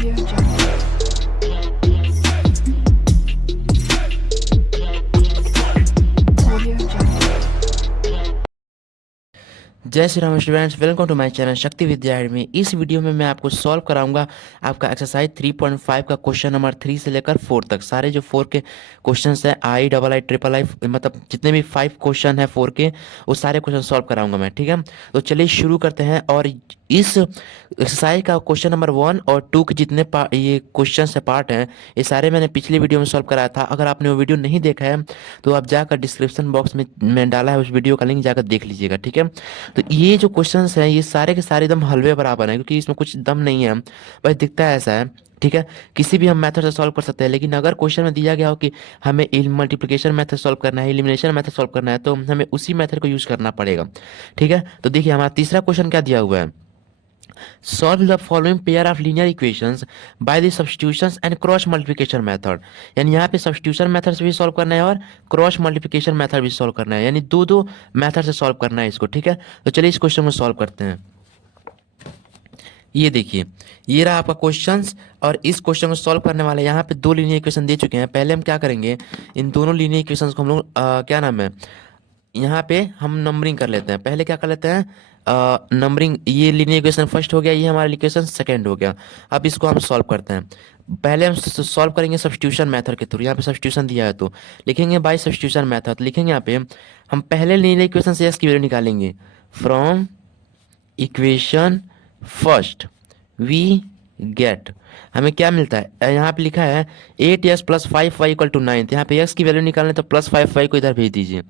Audio Jungle. Audio Jungle. जय Shri Ram students, welcome to my channel Shakti Vidya academy. इस video में मैं आपको सॉल्व कराऊंगा आपका एक्सरसाइज 3.5 का क्वेश्चन नंबर 3 से लेकर 4 तक। सारे जो 4 के क्वेश्चंस हैं, I double I triple I, मतलब जितने भी 5 क्वेश्चन है 4 के, वो सारे क्वेश्चन सॉल्व कराऊंगा मैं। ठीक है, तो चलिए शुरू करते हैं। और इस एक्सरसाइज का क्वेश्चन नंबर 1 और 2 के जितने ये क्वेश्चन है, पार्ट हैं, ये सारे मैंने पिछले वीडियो में सॉल्व कराया था। अगर आपने वो वीडियो नहीं देखा है तो आप जाकर डिस्क्रिप्शन बॉक्स में मैं डाला है उस वीडियो का लिंक, जाकर देख लीजिएगा। ठीक है, तो ये जो क्वेश्चंस हैं ये सारे के सारे एकदम हलवे बराबर हैं, क्योंकि इसमें कुछ दम नहीं है, बस दिखता है ऐसा है। ठीक है, किसी भी हम मेथड से सॉल्व कर सकते हैं, लेकिन अगर क्वेश्चन में दिया गया हो कि हमें मल्टीप्लिकेशन मेथड सॉल्व करना है, एलिमिनेशन मेथड सॉल्व करना है, तो हमें उसी मेथड को यूज करना पड़ेगा। ठीक है, तो देखिए हमारा तीसरा क्वेश्चन क्या दिया हुआ है। Solve the following pair of linear equations by the substitutions and cross multiplication method. यानी यहाँ पे सब्स्टिट्यूशन मेथड से भी सॉल्व करना है और क्रॉस मल्टीप्लिकेशन मेथड भी सॉल्व करना है, यानी दो दो मेथड से सॉल्व करना है इसको। ठीक है, तो चलिए इस क्वेश्चन को सॉल्व करते हैं। ये देखिए, ये रहा आपका क्वेश्चंस, और इस क्वेश्चन को सॉल्व करने वाले यहाँ पे दो लीनियर इक्वेशन दे चुके हैं। पहले हम क्या करेंगे, इन दोनों लीनियर इक्वेशंस को हम लोग क्या नाम है, यहाँ पे हम नंबरिंग कर लेते हैं। पहले क्या कर लेते हैं, नंबरिंग। ये लीनियर इक्वेशन फर्स्ट हो गया, ये हमारा इक्वेशन सेकंड हो गया। अब इसको हम सॉल्व करते हैं। पहले हम सॉल्व करेंगे सब्स्टिट्यूशन मेथड के थ्रू। यहाँ पे सब्स्टिट्यूशन दिया है तो लिखेंगे बाय सब्स्टिट्यूशन मेथड। लिखेंगे यहाँ पे हम पहले लीनियर इक्वेशन से एक्स की वैल्यू निकालेंगे। From equation first we get, हमें क्या मिलता है, यहाँ पे लिखा है 8x plus 5y equal to 9। यहाँ पे x की वैल्यू निकालने तो प्लस 5y को इधर भेज दीजिए,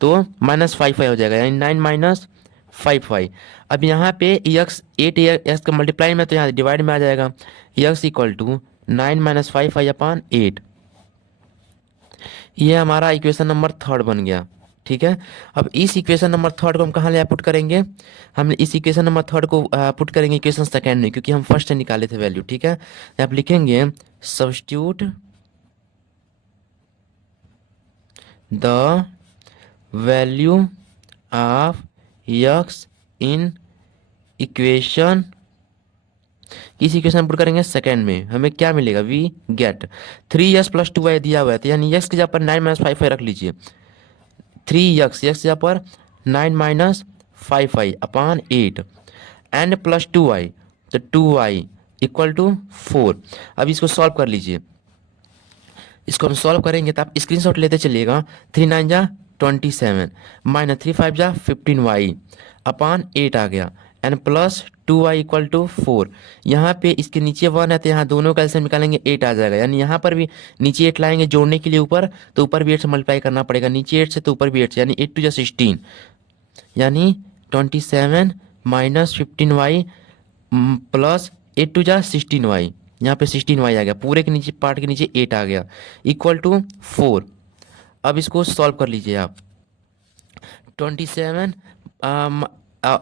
तो माइनस 5y हो जाएगा, यानी 9 माइनस 5y। अब यहाँ पे x 8x का मल्टीप्लाई में, तो यहाँ डिवाइड में आ जाएगा। x equal to 9 minus 5y upon 8। ये हमारा इक्वेशन नंबर थर्ड बन गया। ठीक है, अब इस इक्वेशन नंबर थर्ड को हम कहाँ ले पुट करेंगे, हम इस इक्वेशन नंबर थर्ड को पुट करेंगे इक्वेशन सेकेंड में, क्योंकि हम फर्स्ट से निकाले थे वैल्यू। ठीक है, तो आप लिखेंगे substitute the value of x in equation, किस इक्वेशन में पुट करेंगे, सेकंड में। हमें क्या मिलेगा, we get 3x plus 2y दिया हुआ है, तो यानी x की जगह पर 9 माइनस 5y रख लीजिए। 3x x की जगह पर 9 minus 5y upon 8 and plus 2y, तो 2y इक्वल टू 4। अब इसको सॉल्व कर लीजिए। इसको हम सॉल्व करेंगे तो आप स्क्रीनशॉट लेते चलिएगा। 3 9 जा 27 माइनस 3 5 जा 15y अपान 8 आ गया, and plus 2y equal to 4। यहाँ पे इसके नीचे 1 है, तो यहाँ दोनों का एलसीएम निकालेंगे 8 आ जाएगा। यानी यहाँ पर भी नीचे 8 लाएंगे जोड़ने के लिए ऊपर, तो ऊपर भी 8 से मल्टीप्लाई करना पड़ेगा, नीचे 8 से तो ऊपर भी 8 से, यानी 8 टू जा 16, यानी 27 माइनस 15y प्लस 8 टू जा 16y। यहाँ पे 16y आ गया, पूरे के नीचे पार्ट के नीचे 8 आ गया, इक्वल टू 4। अब इसको सॉल्व कर लीजिए आप। 27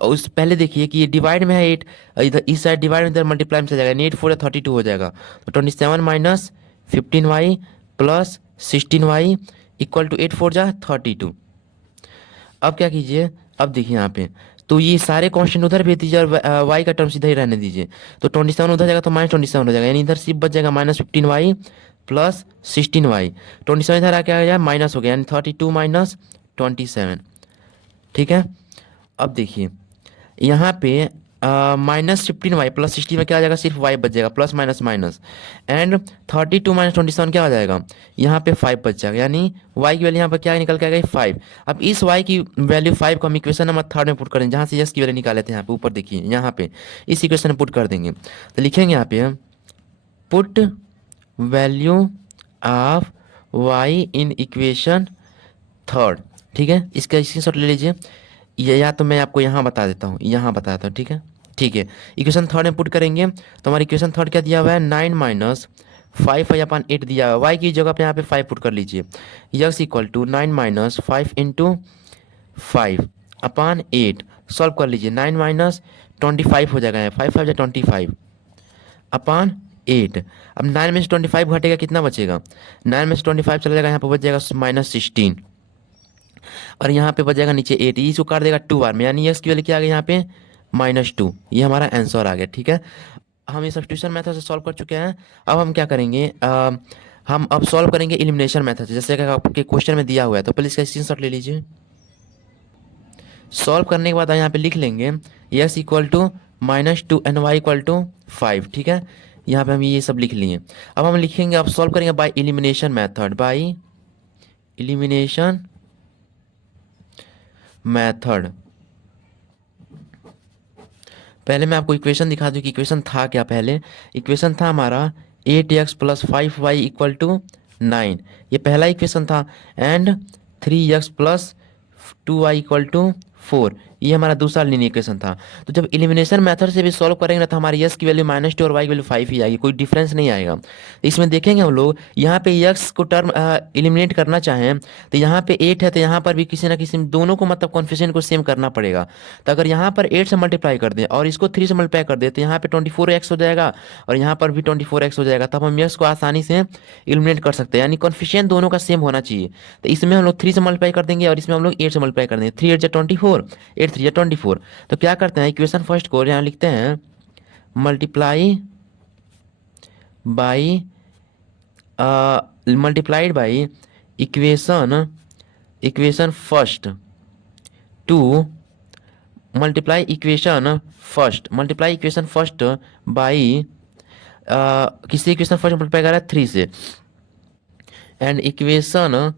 उस पहले देखिए कि ये डिवाइड में है 8, इधर इस साइड डिवाइड में, इधर मल्टीप्लाई में चला जाएगा, 8 4 32 हो जाएगा। तो 27 minus 15y plus 16y equal to 8 4 जा 32। अब क्या कीजिए, अब देखिए यहाँ पे, तो ये सारे कांस्टेंट उधर भेज दीजिए और y का टर्म इधर ही रहने दीजिए। तो 27 उधर जाएगा तो माइनस 27 हो जाएगा, यानी इधर सिर्फ बच जाएगा माइनस 15y प्लस 16y। 27 इधर आके आ गया माइनस हो गया, यानी 32 माइनस 27। ठीक है, अब देखिए यहाँ पे माइनस 15y प्लस 16 में क्या आ जाएगा, सिर्फ y बच जाएगा, plus minus minus, and 32 minus 27 क्या हो जाएगा, यहाँ पे 5 बच जाएगा, यानी y की वैल्यू यहाँ पर क्या निकल के आएगा 5। अब इस y की वैल्यू 5 को हम इक्वेशन नंबर थर्ड में पुट करेंगे, जहाँ से x की वैल्यू निकाले थे। यहाँ पे ऊपर देखिए, यहाँ पे इस इक्वेशन में पुट कर देंगे, तो लिखेंगे यहाँ पे put value of y in equation third. ठीक है, इसका स्क्रीनशॉट ले लीजिए, या तो मैं आपको यहाँ बता देता हूँ, यहाँ बताता हूँ। ठीक है, ठीक है, इक्वेशन थर्ड में पुट करेंगे तो हमारी इक्वेशन थर्ड क्या दिया हुआ है, 9 माइनस 5y अपान 8 दिया हुआ है। y की जगह पे यहाँ पे 5 पुट कर लीजिए। X equal to 9 minus 5 into 5 upon 8, solve कर लीजिए। 9 माइनस 25 हो जाएगा, 5 5 या 25 अपान 8। अब 9 में से 25 घटेगा, कितना बचेगा, 9 में से 25 चला जाएगा, यहाँ पर बच जाएगा माइनस 16, और यहाँ पे बच जाएगा नीचे 8, इसको काट देगा 2 बार में, यानी एक्स की वैल्यू क्या आ गई यहाँ पे -2। ये हमारा आंसर आ गया। ठीक है, हम ये सब्स्टिट्यूशन मेथड से सॉल्व कर चुके हैं। अब हम क्या करेंगे, हम अब सॉल्व करेंगे एलिमिनेशन मेथड से, जैसे कि आपके क्वेश्चन में दिया हुआ है। तो पहले इसका स्क्रीनशॉट ले लीजिए। सॉल्व करने के बाद यहाँ पे लिख लेंगे x equal to -2 and y equal to 5, ठीक है। यहाँ पे हम ये सब लिख लिए। अब हम लिखेंगे, अब सॉल्व करेंगे by elimination method, by elimination method. पहले मैं आपको इक्वेशन दिखा दूं कि इक्वेशन था क्या। पहले इक्वेशन था हमारा 8x plus 5y equal to 9, ये पहला इक्वेशन था। And 3x plus 2y equal to 4, ये हमारा दूसरा लीनियर इक्वेशन था। तो जब एलिमिनेशन मेथड से भी सॉल्व करेंगे ना, तो हमारी यस की वैल्यू -2 और वाई की वैल्यू 5 ही आएगी, कोई डिफरेंस नहीं आएगा। तो इसमें देखेंगे हम लोग, यहाँ पे यक्स को टर्म एलिमिनेट करना चाहें तो यहाँ पे 8 है, तो यहाँ पर भी किसी ना किसी दोनों को मतलब कॉन्फिगरेशन को सेम करना पड़ेगा। तो अगर यहाँ पर 8 से मल्टीप्लाई कर दें और इसको 3 से मल्टीप्लाई कर दें, तो यहाँ पे 24x हो जाएगा और यहाँ पर भी 24x हो जाएगा। तब हम यक्स को आसानी से एलिमिनेट कर सकते हैं, यानी कॉन्फिगरेशन दोनों का सेम होना चाहिए। तो इसमें हम लोग 3 से मल्टीप्लाई कर देंगे और इसमें हम लोग 8 से मल्टीप्लाई कर देंगे। 3 8 24, 8 3 24। तो क्या करते हैं, इक्वेशन फर्स्ट को यहाँ लिखते हैं multiply by multiplied by equation first to multiply equation first by किसी इक्वेशन फर्स्ट मल्टीप्लाई कर रहा है 3 से, एंड इक्वेशन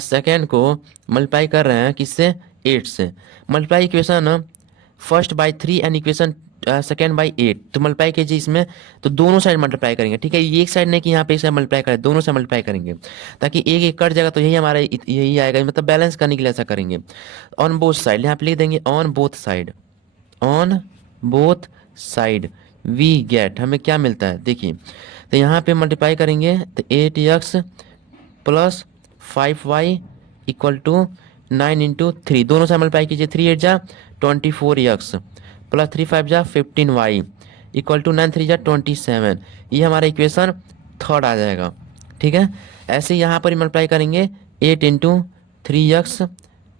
सेकेंड को मल्टीप्लाई कर रहे हैं किससे, 8 से। Multiply equation first by 3 and equation second by 8, तो मल्टीप्लाई कीजिए इसमें, तो दोनों साइड मल्टीप्लाई करेंगे, ठीक है। ये एक साइड नहीं कि यहाँ पे एक साइड मल्टीप्लाई करें, दोनों से मल्टीप्लाई करेंगे ताकि एक एक कट जाएगा, तो यही हमारा यही आएगा, मतलब बैलेंस करने के लिए ऐसा करेंगे। ऑन बोथ साइड यहाँ पे लिख देंगे on both side we get, हमें क्या मिलता है देखिए। तो यहाँ पे मल्टीप्लाई करेंगे तो 8x plus 5y equal to 9 into 3, दोनों से मल्टीप्लाई कीजिए। 3 8 जा 24x प्लस 3 5 जा 15y इक्वल टू 9 3 जा 27, ये हमारा इक्वेशन थर्ड आ जाएगा, ठीक है। ऐसे यहाँ पर मल्टीप्लाई करेंगे 8 into 3x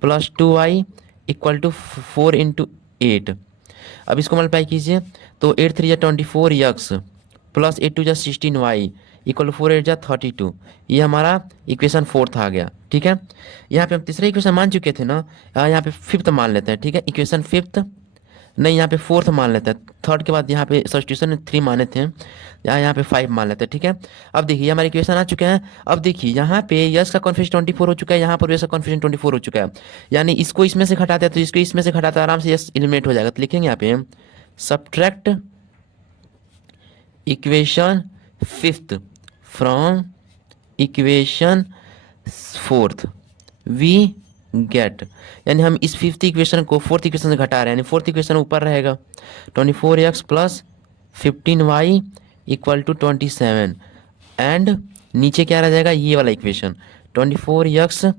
plus 2y equal to 4 into 8। अब इसको मल्टीप्लाई कीजिए तो 8 3 जा 24x प्लस 8 2 जा 16y इक्वल टू 4 8 जा 32, ये हमारा इक्वेशन फोर्थ आ गया, ठीक है। यहाँ पे हम तीसरा इक्वेशन मान चुके थे ना, यहाँ पे फिफ्थ मान लेते हैं, ठीक है। इक्वेशन फिफ्थ नहीं, यहाँ पे फोर्थ मान लेते हैं, थर्ड के बाद यहाँ पे सब्स्टिट्यूशन में 3 माने थे, यहाँ पे 5 मान लेते हैं, ठीक है। अब देखिए हमारे इक्वेशन आ चुके हैं। अब देखिए यहाँ पे यस का कॉन्फिगरेशन 24 हो चुका है, यहाँ पर यस का कॉन्फिगरेशन 24 हो चुका है, यानी इसको इसमें से घटाते हैं तो इसको इसमें से घटाते आराम से यस एलिमिनेट हो जाएगा। तो लिखेंगे यहाँ पे subtract equation fifth from equation fourth we get, यानी हम इस फिफ्थ इक्वेशन को फोर्थ इक्वेशन से घटा रहे हैं, यानी फोर्थ इक्वेशन ऊपर रहेगा 24x plus 15y equal to 27, and नीचे क्या रह जाएगा, ये वाला equation 24x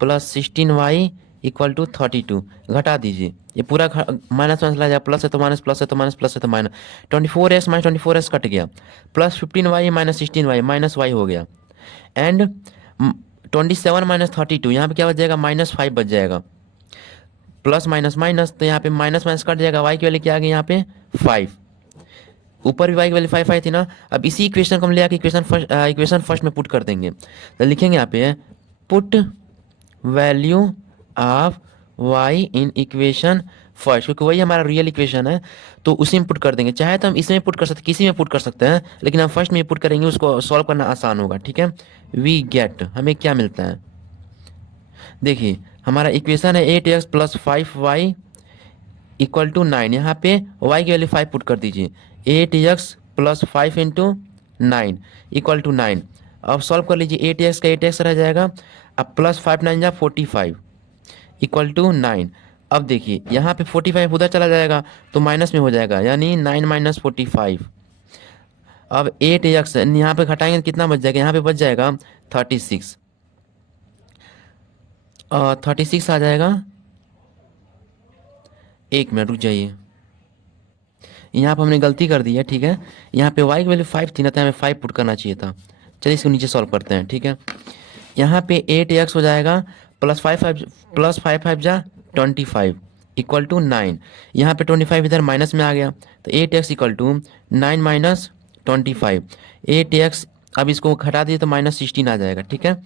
plus 16y equal to 32, घटा दीजिए, ये पूरा माइनस माइनस ला जाएगा, प्लस है तो माइनस, प्लस है तो माइनस, प्लस है तो minus. 24x minus 24x cut गया, plus 15y minus 16y minus y हो गया, एंड 27 माइनस 32, यहाँ पे क्या बच जाएगा, -5 बच जाएगा, प्लस माइनस माइनस, तो यहाँ पे माइनस माइनस कट जाएगा, y की वैल्यू क्या आ गई यहाँ पे 5, ऊपर भी y की वैल्यू 5 आई थी ना। अब इसी इक्वेशन को हम ले आके इक्वेशन फर्स्ट में पुट कर देंगे। तो लिखेंगे यहाँ पे put value of y in equation first, क्योंकि वही हमारा रियल इक्वेशन है, तो उसी में पुट कर देंगे। चाहे तो हम इसमें पुट कर सकते, किसी में पुट कर सकते हैं, लेकिन हम फर्स्ट में पुट करेंगे, उसको सॉल्व करना आसान होगा, ठीक है। वी गेट, हमें क्या मिलता है देखिए, हमारा इक्वेशन है 8x plus 5y equal to 9, यहाँ पे y की वैल्यू 5 पुट कर दीजिए, 8x plus 5 into 9 equal to 9। अब सॉल्व कर लीजिए, 8x का 8x रह जाएगा, अब प्लस 5 9 जा 45 इक्वल टू 9। अब देखिए यहाँ पे 45 उधर चला जाएगा तो माइनस में हो जाएगा, यानी 9 माइनस 45। अब 8x यहाँ पे घटाएंगे कितना बच जाएगा, यहाँ पे बच जाएगा 36, 36 आ जाएगा। एक मिनट रुक जाइए, यहाँ पे हमने गलती कर दी है, ठीक है। यहाँ पे y की वैल्यू 5 थी ना, तो हमें 5 पुट करना चाहिए था। चलिए इसको नीचे सॉल्व करते हैं, ठीक है। यहाँ पे 8x हो जाएगा प्लस 5 5 जा 25, इक्वल टू 9, यहाँ पे 25 इधर माइनस में आ गया, तो 8x equal to 9 minus 25, 8x, अब इसको घटा दिए तो -16 आ जाएगा, ठीक है।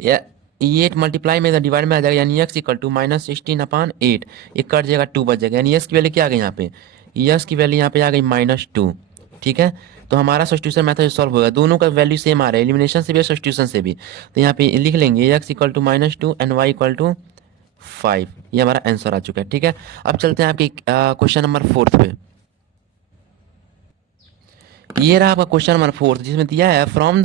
या ये 8 मल्टीप्लाई में डिवाइड में आ जाएगा, यानी x इक्वल टू -16/8, एक कट जाएगा 2 बच जाएगा, यानी x की वैल्यू क्या आ गई यहाँ पे, x की वैल्यू यहाँ पे आ गई -2, ठीक है। तो हमारा सब्स्टिट्यूशन मेथड सॉल्व होगा, दोनों का वैल्यू सेम आ रहा है, एलिमिनेशन से भी और सब्स्टिट्यूशन से भी। तो यहाँ पे लिख लेंगे x equal to -2 and y equal to 5, ये हमारा आंसर आ चुका है, ठीक है। अब चलते हैं आपके क्वेश्चन नंबर 4 पे। ये रहा आपका क्वेश्चन नंबर 4, जिसमें दिया है form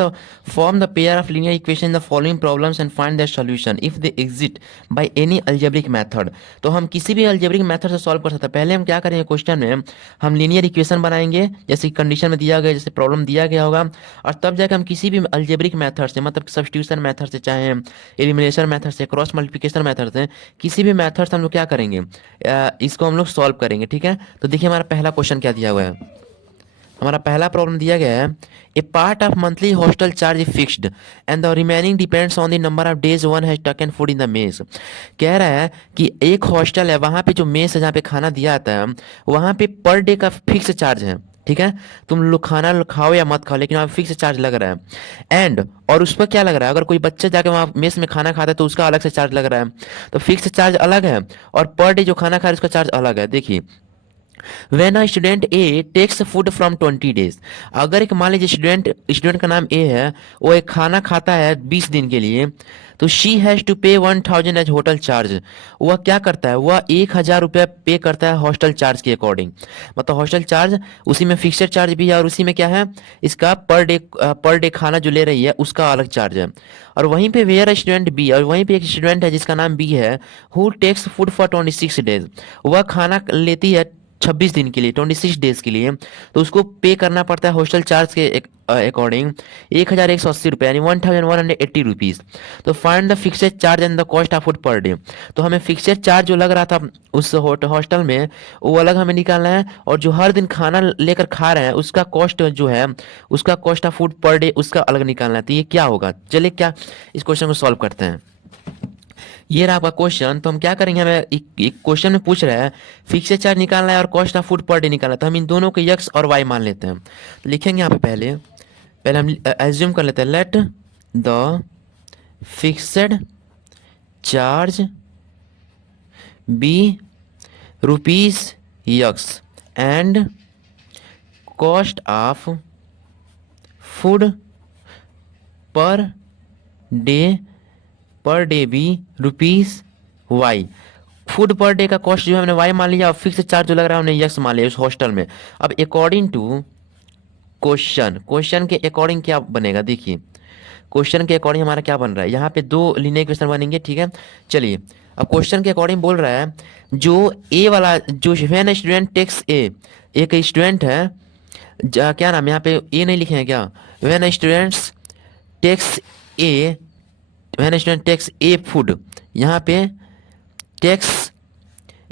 the pair of linear equation the following problems and find their solution if they exist by any algebraic method. तो हम किसी भी अलजेब्रिक मेथड से सॉल्व कर सकते हैं। पहले हम क्या करेंगे, क्वेश्चन में हम लीनियर इक्वेशन बनाएंगे जैसे कंडीशन में दिया गया, जैसे प्रॉब्लम दिया गया होगा, और तब जाकर हम किसी भी अलजेब्रिक मेथड से, मतलब सब्स्टिट्यूशन मेथड से, चाहे एलिमिनेशन मेथड से, क्रॉस मल्टीप्लिकेशन मेथड से, किसी भी मेथड से हम लोग क्या करेंगे, इसको हम लोग सॉल्व करेंगे, ठीक है। तो देखिए हमारा पहला क्वेश्चन क्या दिया हुआ है। हमारा पहला प्रॉब्लम दिया गया है, a part of monthly hostel charge is fixed and the remaining depends on the number of days one has taken food in the mess. कह रहा है कि एक हॉस्टल है, वहाँ पे जो मेस है जहाँ पे खाना दिया जाता है, वहाँ पे पर डे का फिक्स चार्ज है, ठीक है। तुम लोग खाना खाओ या मत खाओ, लेकिन वहाँ फिक्स चार्ज लग रहा है। एंड और उस पर क्या लग रहा है, अगर कोई बच्चा जाके वहाँ मेस में खाना खाता है तो उसका अलग से चार्ज लग रहा है, तो फिक्स चार्ज अलग है और पर डे जो खाना खा रहा है उसका चार्ज अलग है। देखिए, When a student A takes food from 20 days, अगर एक मान लीजिए स्टूडेंट का नाम A है, वो एक खाना खाता है 20 दिन के लिए, तो she has to pay 1000 as hotel charge. वह क्या करता है, वह 1000 रुपया पे करता है हॉस्टल चार्ज के अकॉर्डिंग। मतलब हॉस्टल चार्ज उसी में फिक्सड चार्ज भी है और उसी में क्या है, इसका पर डे खाना जो ले रही है उसका अलग चार्ज है। और वहीं पे वेयर स्टूडेंट बी, और वहीं पे एक स्टूडेंट है जिसका नाम बी है, who takes food for 26 days, वह खाना लेती है 26 दिन के लिए, 26 डेज के लिए, तो उसको पे करना पड़ता है हॉस्टल चार्ज के अकॉर्डिंग 1180 रुपये, यानी 1180 रुपीज़। तो find the fixed charge and the cost of food per day. तो हमें फिक्सड चार्ज जो लग रहा था उस हॉस्टल में, वो अलग हमें निकालना है, और जो हर दिन खाना लेकर खा रहे हैं उसका कॉस्ट जो है, उसका cost of food per day उसका अलग निकालना है। तो ये क्या होगा, चलिए क्या इस क्वेश्चन को सॉल्व करते हैं। ये रहा आपका क्वेश्चन। तो हम क्या करेंगे, हमें एक क्वेश्चन में पूछ रहा है फिक्सड चार्ज निकालना है और cost of food per day निकालना है, तो हम इन दोनों को x और y मान लेते हैं। तो लिखेंगे यहाँ पे पहले हम एज्यूम कर लेते हैं, let the fixed charge be ₹x and cost of food per day भी ₹y। फूड पर डे का कॉस्ट जो है हमने y मान लिया, और फिक्स चार्ज जो लग रहा है हमने x मान लिया उस हॉस्टल में। अब अकॉर्डिंग टू क्वेश्चन के अकॉर्डिंग क्या बनेगा, देखिए क्वेश्चन के अकॉर्डिंग हमारा क्या बन रहा है, यहाँ पे दो लीनियर इक्वेशन बनेंगे, ठीक है। चलिए अब क्वेश्चन के अकॉर्डिंग बोल रहा है, जो ए वाला, जो व्हेन स्टूडेंट टेक्स ए, एक स्टूडेंट है, क्या नाम, यहाँ पे ए नहीं लिखे हैं क्या, when students takes a, when student takes a food, यहाँ पे टेक्स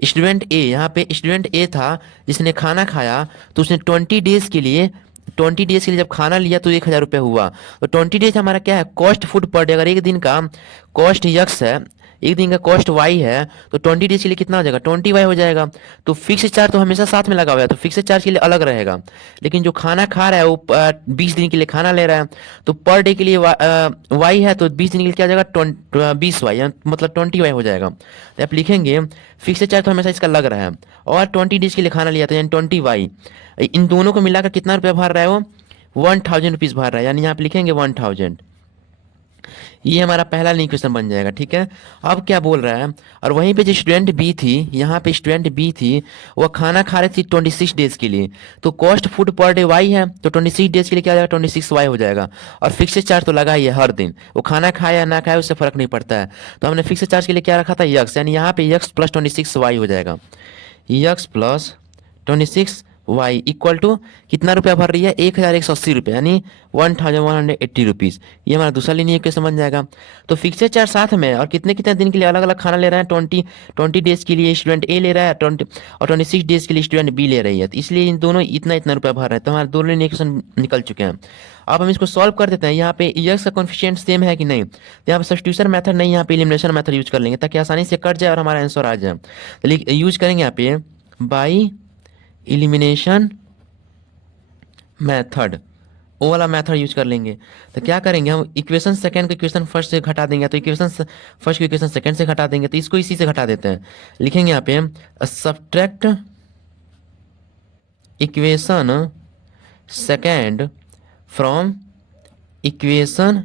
स्टूडेंट ए, यहाँ पे स्टूडेंट ए था जिसने खाना खाया, तो उसने 20 डेज के लिए जब खाना लिया तो 1000 रुपये हुआ। तो 20 डेज हमारा क्या है, कॉस्ट फूड पर डे, अगर एक दिन का कॉस्ट यक्स है, एक दिन का कॉस्ट वाई है, तो 20 डेज के लिए कितना हो जाएगा, 20y हो जाएगा। तो फिक्स चार्ज तो हमेशा साथ में लगा हुआ है, तो फिक्स चार्ज के लिए अलग रहेगा, लेकिन जो खाना खा रहा है वो 20 दिन के लिए खाना ले रहा है, तो पर डे के लिए वाई है, तो 20 दिन के लिए क्या हो जाएगा, 20y, मतलब 20y हो जाएगा। तो आप लिखेंगे फिक्स चार्ज तो हमेशा इसका लग रहा है, और 20 डेज के लिए खाना लिया था, यानी 20y, इन दोनों को मिलाकर कितना रुपया भर रहा है, वो 1000 रुपीज़ भर रहा है, यानी यहाँ पे लिखेंगे 1000। ये हमारा पहला क्वेश्चन बन जाएगा, ठीक है। अब क्या बोल रहा है, और वहीं पे जो स्टूडेंट बी थी, यहाँ पे स्टूडेंट बी थी, वह खाना खा रही थी 26 डेज के लिए, तो cost food per day y है, तो 26 डेज के लिए क्या हो जाएगा, 26y हो जाएगा। और फिक्स चार्ज तो लगा ही है, हर दिन वो खाना खाए या ना खाए उससे फर्क नहीं पड़ता है, तो हमने फिक्स चार्ज के लिए क्या रखा था, x, यानी यहाँ पे x + 26y हो जाएगा, x + 26 वाई इक्वल टू कितना रुपया भर रही है, 1180 रुपये, यानी 1180 रुपीज़। ये हमारा दूसरा लीनियर इक्वेशन बन जाएगा। तो फिक्सेड चार्ज साथ में और कितने कितने दिन के लिए अलग अलग खाना ले रहे हैं, 20 डेज के लिए स्टूडेंट ए ले रहा है, 26 डेज के लिए स्टूडेंट बी ले रही है, तो इसलिए इन दोनों इतना इतना रुपया भर रहे हैं। तो हमारे दोनों लीनियर इक्वेशन निकल चुके हैं। अब हम इसको सॉल्व कर देते हैं। यहाँ पे एक्स का कोएफिशिएंट सेम है कि नहीं, तो यहाँ पे सब्स्टिट्यूशन मेथड नहीं, यहाँ पे एलिमिनेशन मेथड यूज कर लेंगे ताकि आसानी से कट जाए और हमारा आंसर आ जाए। तो यूज करेंगे यहाँ पे बाई एलिमिनेशन मेथड, वो वाला मेथड यूज कर लेंगे। तो क्या करेंगे हम, इक्वेशन सेकंड को इक्वेशन फर्स्ट से घटा देंगे, तो इक्वेशन फर्स्ट को इक्वेशन सेकंड से घटा देंगे, तो इसको इसी से घटा देते हैं। लिखेंगे यहाँ पे subtract equation second from equation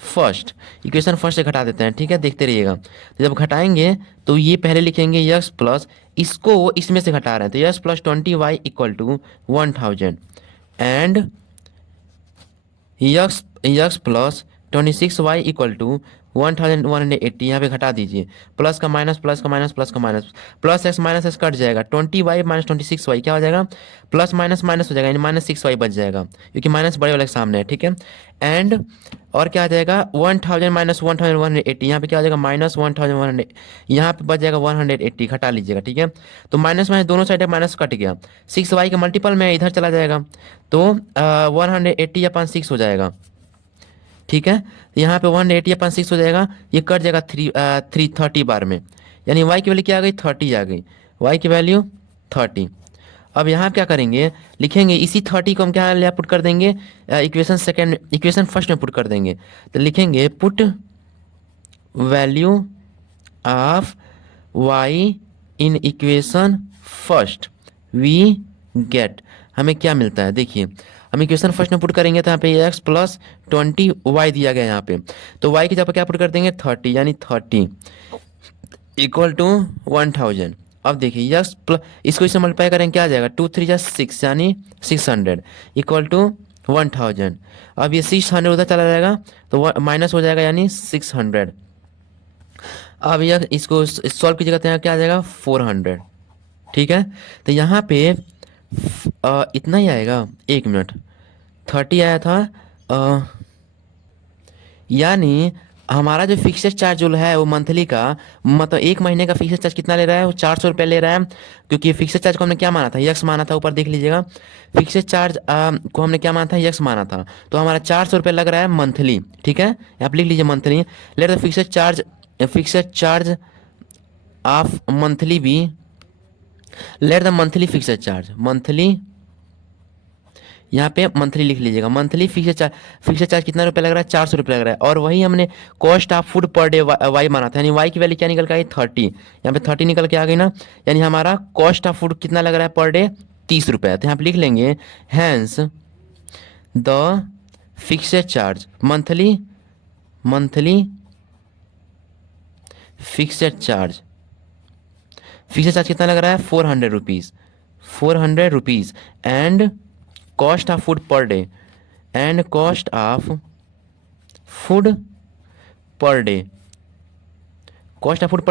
first, equation first से घटा देते हैं, ठीक है, देखते रहिएगा। तो जब घटाएंगे तो ये पहले लिखेंगे यक्स प्लस, इसको इसमें से घटा रहे हैं, तो x plus 20y equal to 1000 and x plus 26y equal to 1180, यहाँ पे घटा दीजिए, प्लस का माइनस प्लस का माइनस प्लस का minus, plus x minus x cut जाएगा, 20y माइनस 26y क्या हो जाएगा, प्लस माइनस माइनस हो जाएगा, यानी -6y बच जाएगा, क्योंकि माइनस बड़े वाले के सामने है, ठीक है। एंड और क्या आ जाएगा, 1000 माइनस 1180, यहाँ पे क्या हो जाएगा -1100, यहाँ पे बच जाएगा 180, घटा लीजिएगा, ठीक है। तो माइनस माइनस दोनों साइड माइनस कट गया, 6y के मल्टीपल में इधर चला जाएगा, तो 180 अपन 6 हो जाएगा, ठीक है। यहाँ पे 180 अपन 6 हो जाएगा, ये कट जाएगा 330 बार में, यानी y की वैल्यू क्या आ गई, 30 आ गई, y की वैल्यू 30। अब यहाँ क्या करेंगे, लिखेंगे इसी 30 को हम क्या ले पुट कर देंगे, इक्वेशन फर्स्ट में पुट कर देंगे। तो लिखेंगे put value of y in equation first we get, हमें क्या मिलता है, देखिए हम इक्वेशन फर्स्ट में पुट करेंगे तो यहाँ पे x प्लस 20y दिया गया है यहाँ पे, तो y की जगह पर क्या पुट कर देंगे 30, यानी 30 इक्वल टू 1000। अब देखिए यक्स प्लस, इसको इससे मल्टीप्लाई करेंगे क्या आ जाएगा, 2 3 जा 6, यानी 600 इक्वल टू 1000। अब ये 600 उधर चला जाएगा तो माइनस हो जाएगा, यानी 600। अब यह इसको सॉल्व की जगह यहाँ क्या आ जाएगा 400, ठीक है। तो यहाँ पे इतना ही आएगा, 1 मिनट, 30 आया था, यानी हमारा जो फिक्सेड चार्ज जो है वो मंथली का, मतलब 1 महीने का फिक्सेड चार्ज कितना ले रहा है, वो 400 रुपये ले रहा है, क्योंकि फिक्सेड चार्ज को हमने क्या माना था, यक्स माना था, ऊपर देख लीजिएगा, फिक्सेड चार्ज को हमने क्या माना था, यक्स माना था, तो हमारा 400 रुपये लग रहा है मंथली, ठीक है, आप लिख लीजिए monthly. Let the fixed charge of monthly be, let the monthly fixed charge, monthly यहाँ पे मंथली लिख लीजिएगा, मंथली फिक्सेड चार्ज कितना रुपये लग रहा है, 400 रुपये लग रहा है, और वही हमने cost of food per day y माना था, यानी वाई की वैल्यू क्या निकल के आई 30, यहाँ पे 30 निकल के आ गई ना, यानी हमारा कॉस्ट ऑफ फूड कितना लग रहा है पर डे 30 रुपये। तो यहाँ पे लिख लेंगे hence the fixed charge monthly fixed charge कितना लग रहा है 400 rupees and cost of food per day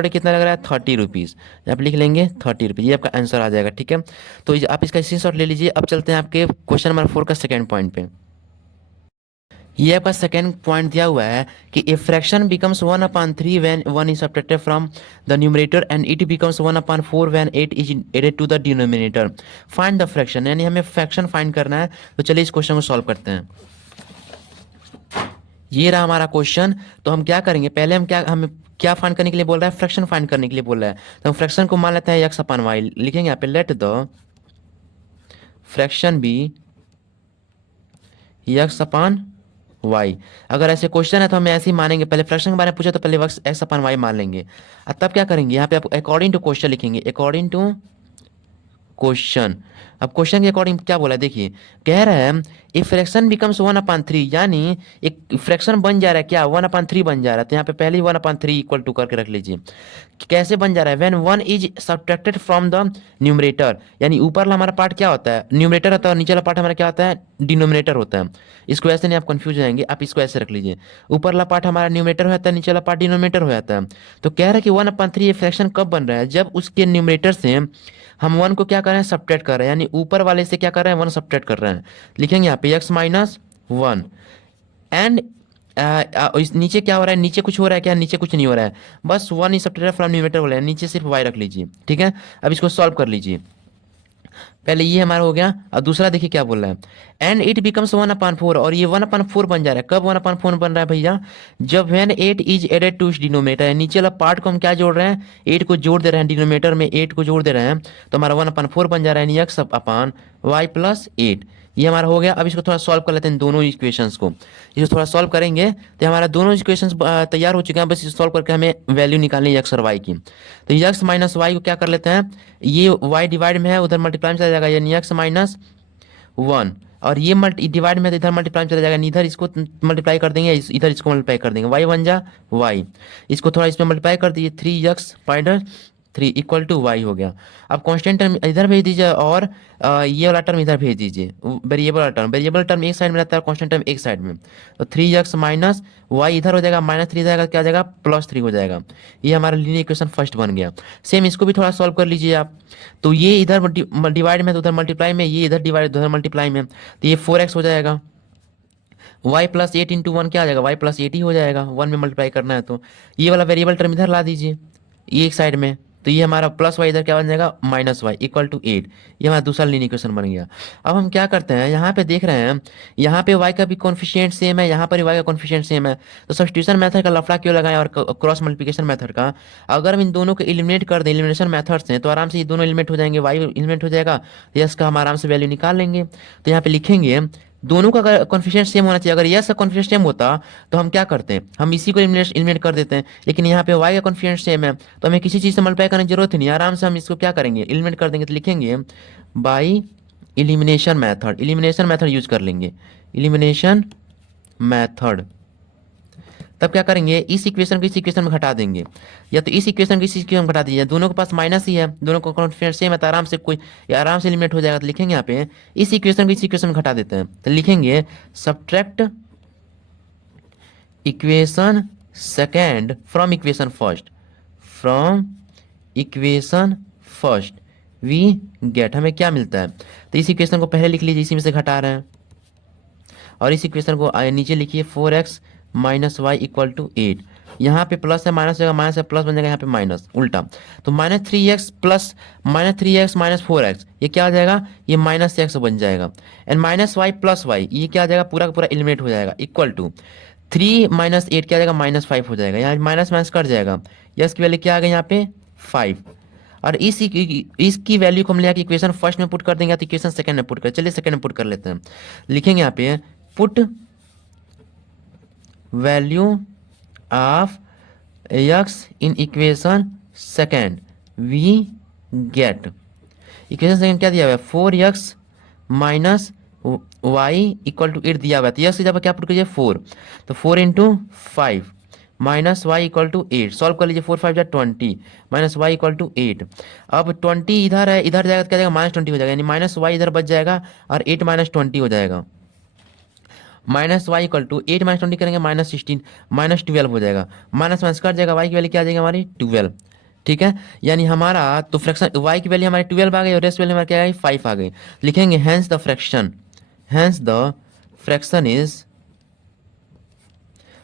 कितना लग रहा है 30 रुपीज़, आप लिख लेंगे 30 रुपीज़, ये आपका आंसर आ जाएगा, ठीक है। तो आप इसका स्क्रीनशॉट ले लीजिए। अब चलते हैं आपके क्वेश्चन नंबर 4 का सेकेंड पॉइंट पे। ये आपका सेकेंड पॉइंट दिया हुआ है कि a fraction becomes 1/3 when 1 is subtracted from the numerator and it becomes 1/4 when 8 is added to the denominator, find the fraction, यानी हमें फ्रैक्शन फाइंड करना है। तो चलिए इस क्वेश्चन को सॉल्व करते हैं। ये रहा हमारा क्वेश्चन। तो हम क्या करेंगे, पहले हमें क्या फाइंड करने के लिए बोल रहा है, फ्रैक्शन फाइंड करने के लिए बोल रहा है। तो हम फ्रैक्शन को मान लेते हैं एक्स अपन वाई, लिखेंगे यहाँ पे let the fraction be x upon y. अगर ऐसे क्वेश्चन है तो हम ऐसे ही मानेंगे, पहले फ्रैक्शन के बारे में पूछा तो पहले एक्स अपन वाई मान लेंगे, और तब क्या करेंगे यहाँ पे आप अकॉर्डिंग टू क्वेश्चन लिखेंगे, अकॉर्डिंग टू क्वेश्चन। अब क्वेश्चन के अकॉर्डिंग क्या बोला है, देखिए कह रहा है ए फ्रैक्शन बिकम्स 1/3, यानी एक फ्रैक्शन बन जा रहा है क्या 1/3 बन जा रहा है। तो यहाँ पे पहले ही 1/3 इक्वल टू करके रख लीजिए। कैसे बन जा रहा है, when 1 is subtracted from the numerator, यानी ऊपर हमारा पार्ट क्या होता है न्यूमरेटर होता है, और नीचे वाला पार्ट हमारा क्या होता है डिनोमिनेटर होता है। इसको ऐसे नहीं आप कंफ्यूज हो जाएंगे, आप इसको ऐसे रख लीजिए, ऊपर वाला पार्ट हमारा न्यूमरेटर हो जाता है, नीचे वाला पार्ट डिनोमिनेटर हो जाता है। तो कह रहा है कि 1/3 ये फ्रैक्शन कब बन रहा है, जब उसके न्यूमरेटर से हम 1 को क्या कर रहे हैं, सब्ट्रैक्ट कर रहे हैं, यानी ऊपर वाले से क्या कर रहे हैं, 1 सब्ट्रैक्ट कर रहे हैं। लिखेंगे यहाँ पे x माइनस 1 एंड इस नीचे क्या हो रहा है, नीचे कुछ हो रहा है क्या, नीचे कुछ नहीं हो रहा है, बस 1 ही सब्ट्रैक्ट फ्रॉम न्यूमरेटर बोला है, नीचे सिर्फ y रख लीजिए। ठीक है, अब इसको सॉल्व कर लीजिए। पहले ये हमारा हो गया, और दूसरा देखिए क्या बोल रहा है, एंड इट बिकम्स 1/4, और ये 1/4 बन जा रहा है। कब 1/4 बन रहा है भैया, जब when 8 is added to denominator, नीचे वाला पार्ट को हम क्या जोड़ रहे हैं, 8 को जोड़ दे रहे हैं, डिनोमिनेटर में 8 को जोड़ दे रहे हैं, तो हमारा 1/4 बन जा रहा है, यानी x अपान y प्लस 8। ये हमारा हो गया। अब इसको थोड़ा सॉल्व कर लेते हैं दोनों इक्वेशंस को। इसको थोड़ा सॉल्व करेंगे तो हमारा दोनों इक्वेशंस तैयार हो चुके हैं। बस इसको सॉल्व करके हमें वैल्यू निकालनी है x और y की। तो x माइनस वाई को क्या कर लेते हैं, ये y डिवाइड में है, उधर मल्टीप्लाई में चला जाएगा, यानी x माइनस 1, और ये डिवाइड में है तो इधर मल्टीप्लाई में चला जाएगा, इधर इसको मल्टीप्लाई कर देंगे, इधर इसको मल्टीप्लाई कर देंगे, y बन जा y, इसको थोड़ा इसमें मल्टीप्लाई कर दीजिए, 3x minus 3 equal to Y हो गया। अब कांस्टेंट टर्म इधर भेज दीजिए, और ये वाला टर्म इधर भेज दीजिए, वेरिएबल टर्म एक साइड में रहता है, कांस्टेंट टर्म एक साइड में, तो 3x माइनस वाई इधर हो जाएगा, माइनस 3 जाएगा, क्या हो जाएगा, +3 हो जाएगा। ये हमारा लीनियर इक्वेशन फर्स्ट बन गया। सेम इसको भी थोड़ा सॉल्व कर लीजिए आप। तो ये इधर डिवाइड में, तो उधर मल्टीप्लाई में, ये इधर डिवाइड उधर मल्टीप्लाई में, तो ये 4x हो जाएगा, y प्लस 8 इंटू 1 क्या आ जाएगा, y प्लस 8 ही हो जाएगा, 1 में मल्टीप्लाई करना है तो। ये वाला वेरिएबल टर्म इधर ला दीजिए, ये एक साइड में, तो ये हमारा प्लस वाई इधर क्या बन जाएगा, माइनस वाई इक्वल टू 8। ये हमारा दूसरा लीनियर इक्वेशन बन गया। अब हम क्या करते हैं, यहाँ पे देख रहे हैं, यहाँ पे y का भी कॉन्फिशिएंट सेम है, यहाँ पर भी y का कॉन्फिशिएंट सेम है, तो सब्स्टिट्यूशन मेथड का लफड़ा क्यों लगाएं और क्रॉस मल्टीप्लिकेशन मेथड का। अगर हम इन दोनों को एलिमिनेट कर दें एलिमिनेशन मेथड से, तो आराम से ये दोनों एलिमिनेट हो जाएंगे, y एलिमिनेट हो जाएगा, यस का हम आराम से वैल्यू निकाल लेंगे। तो यहाँ पे लिखेंगे दोनों का कॉन्फिशिएंट सेम होना चाहिए। अगर यस का कॉन्फिशिएंट सेम होता तो हम क्या करते हैं, हम इसी को एलिमिनेट कर देते हैं, लेकिन यहाँ पे y का कॉन्फिशिएंट सेम है, तो हमें किसी चीज़ से मल्टीप्लाई करने की जरूरत ही नहीं, आराम से हम इसको क्या करेंगे, एलिमिनेट कर देंगे। तो लिखेंगे बाई एलिमिनेशन मेथड यूज कर लेंगे, एलिमिनेशन मेथड। तब क्या करेंगे, इस इक्वेशन को इस इक्वेशन में घटा देंगे, या तो इस इक्वेशन को इस इक्वेशन में घटा दीजिए, दोनों के पास माइनस ही है, दोनों को कॉन्फिडेंस सेम है, तो आराम से आराम से एलिमिनेट हो जाएगा। तो लिखेंगे यहाँ पे इस इक्वेशन को इस इक्वेशन में घटा देते हैं, तो लिखेंगे subtract equation second from equation first we get, हमें क्या मिलता है। तो इस इक्वेशन को पहले लिख लीजिए, इसी में से घटा रहे हैं, और इस इक्वेशन को नीचे लिखिए 4x minus y equal to 8। यहाँ पे प्लस है, माइनस जाएगा, माइनस है प्लस बन जाएगा, यहाँ पे माइनस उल्टा, तो -3x plus -3x minus 4x, ये क्या आ जाएगा, ये -x बन जाएगा, एंड -y प्लस वाई, ये क्या आ जाएगा, पूरा का पूरा एलिमिनेट हो जाएगा, इक्वल टू 3 माइनस 8 क्या आ जाएगा, -5 हो जाएगा, यहाँ माइनस माइनस कट जाएगा, यस की वैल्यू क्या आ गई यहाँ पे 5, और इसकी वैल्यू को हम ले आके इक्वेशन फर्स्ट में पुट कर देंगे, तो इक्वेशन सेकंड में पुट कर, चलिए सेकंड में पुट कर लेते हैं। लिखेंगे यहाँ पे put value of x in equation second we get, equation second क्या दिया हुआ है, 4x minus y equal to 8 दिया हुआ है, तो यस की जगह क्या पुट कीजिए 4, तो 4 into 5 minus y equal to 8, solve कर लीजिए, 4 5 जा 20 माइनस वाई इक्वल टू 8। अब 20 इधर है, इधर जाएगा तो क्या जाएगा, -20 हो जाएगा, यानी माइनस वाई इधर बच जाएगा, और 8 माइनस 20 हो जाएगा, minus y equal to 8 minus 20 करेंगे -16 -12 हो जाएगा, माइनस माइनस कट जाएगा, वाई की वैल्यू क्या आ जाएगी हमारी 12। ठीक है, यानी हमारा तो फ्रैक्शन वाई की वैल्यू हमारी 12 आ गई, और रेस्ट वैल्यू हमारी क्या आ गई 5 आ गई। लिखेंगे हैंस द फ्रैक्शन इज,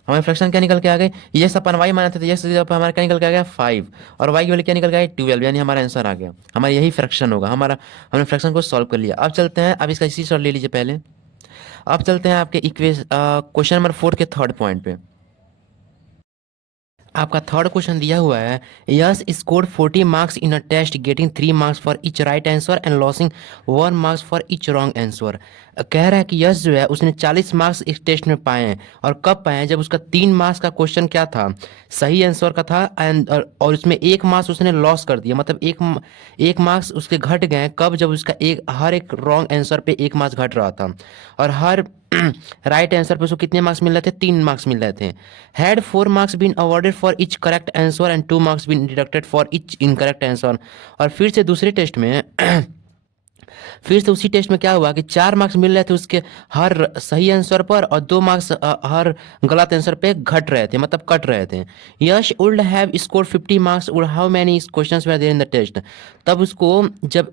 हमारे फ्रैक्शन क्या निकल के आ गए, यस अपन वाई माना था, तो यस हमारा क्या निकल के आ गया 5, और वाई की वैल्यू क्या निकल के आ गई 12, यानी हमारा आंसर आ गया, हमारा यही फ्रैक्शन होगा, हमारा हमने फ्रैक्शन को सॉल्व कर लिया। अब चलते हैं, अब इसका इसी सॉल्व ले लीजिए पहले। अब चलते हैं आपके क्वेश्चन नंबर 4 के थर्ड पॉइंट पे। आपका थर्ड क्वेश्चन दिया हुआ है, Yash scored 40 marks in a test getting 3 marks for each right answer and losing 1 marks for each wrong answer. कह रहा है कि यस जो है उसने 40 मार्क्स इस टेस्ट में पाए हैं, और कब पाए हैं, जब उसका 3 मार्क्स का क्वेश्चन क्या था, सही आंसर का था, एंड और उसमें 1 मार्क्स उसने लॉस कर दिया, मतलब एक मार्क्स उसके घट गए, कब, जब उसका हर एक रॉन्ग आंसर पे 1 मार्क्स घट रहा था, और हर राइट आंसर पे उसको कितने मार्क्स मिल रहे थे, 3 मार्क्स मिल रहे थे। Had 4 marks been awarded for each correct answer and 2 marks been deducted for each incorrect answer. और फिर से दूसरे टेस्ट में फिर से उसी टेस्ट में क्या हुआ कि 4 मार्क्स मिल रहे थे उसके हर सही आंसर पर और 2 मार्क्स हर गलत आंसर पे घट रहे थे, मतलब कट रहे थे। Yash would have score 50 marks और how many questions were there in the test. तब उसको जब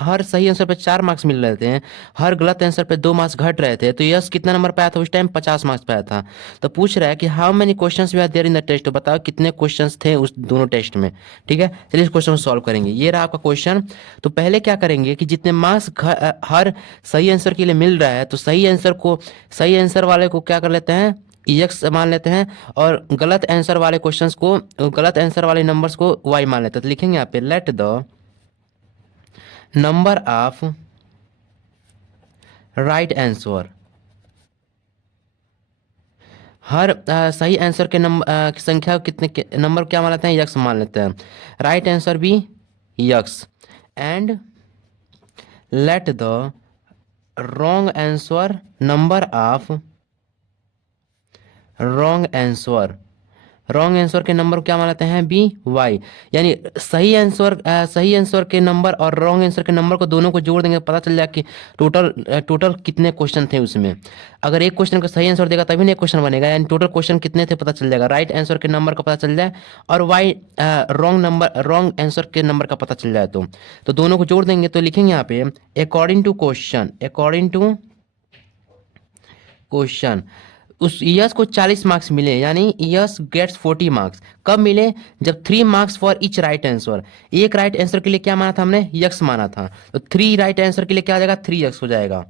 हर सही आंसर पे 4 मार्क्स मिल रहे थे, हर गलत आंसर पे 2 मार्क्स घट रहे थे, तो यश कितना नंबर पाया था उस टाइम? 50 मार्क्स पाया था। तो पूछ रहा है कि how many questions were there in the test, तो बताओ कितने क्वेश्चंस थे उस दोनों टेस्ट में। ठीक है, चलिए इस क्वेश्चन को सॉल्व करेंगे। ये रहा आपका क्वेश्चन। तो पहले क्या करेंगे कि जितने मार्क्स हर सही आंसर के लिए मिल रहा है, तो सही आंसर वाले को क्या कर लेते हैं? एक्स मान लेते हैं, और गलत आंसर वाले क्वेश्चंस को, गलत आंसर वाले नंबर्स को वाई मान लेते हैं। तो लिखेंगे यहाँ पे let the number of right answer, हर सही आंसर के नंबर की संख्या को नंबर क्या मान लेते हैं? यक्स मान लेते हैं। राइट आंसर भी x, and let the wrong answer number of wrong answer के नंबर को क्या मान लेते हैं? Be y. यानी सही आंसर के नंबर और रॉन्ग आंसर के नंबर को दोनों को जोड़ देंगे, पता चल जाएगा कि टोटल कितने क्वेश्चन थे उसमें। अगर एक क्वेश्चन का सही आंसर देगा तभी ना एक क्वेश्चन बनेगा, यानी टोटल क्वेश्चन कितने थे पता चल जाएगा। राइट आंसर के नंबर का पता चल जाए और रॉन्ग आंसर के नंबर का पता चल जाए तो दोनों को जोड़ देंगे। तो लिखेंगे यहाँ पे अकॉर्डिंग टू क्वेश्चन उस यस को 40 मार्क्स मिले, यानी यस गेट्स 40 मार्क्स। कब मिले? जब 3 marks for each right answer. एक राइट आंसर के लिए क्या माना था हमने? यक्स माना था। तो 3 राइट आंसर के लिए क्या हो जाएगा? 3 यक्स हो जाएगा।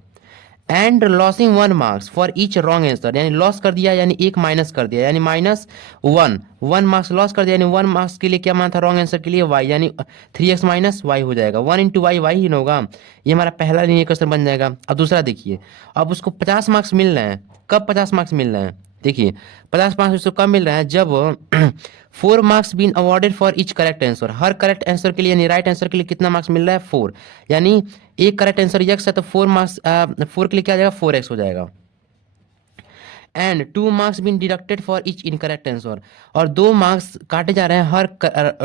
And losing 1 marks for each wrong answer, यानी लॉस कर दिया, यानी एक माइनस कर दिया, यानी -1 मार्क्स लॉस कर दिया, यानी 1 मार्क्स के लिए क्या माना था? रॉन्ग आंसर के लिए वाई, यानी 3x माइनस वाई हो जाएगा। 1 इंटू वाई वाई ही ना होगा। ये हमारा पहला लीनियर क्वेश्चन बन जाएगा। अब दूसरा देखिए, अब उसको 50 मार्क्स मिल रहे हैं। कब 50 मार्क्स मिल रहे हैं? देखिए 50 मार्क्स उसको कब मिल रहे हैं? जब 4 marks been awarded for each correct answer. हर करेक्ट आंसर के लिए, यानी राइट आंसर के लिए कितना मार्क्स मिल रहा है? 4। यानी एक करेक्ट आंसर यक्स है तो 4 के लिए क्या आ जाएगा? 4x हो जाएगा। And 2 marks been deducted for each incorrect answer, और 2 मार्क्स काटे जा रहे हैं हर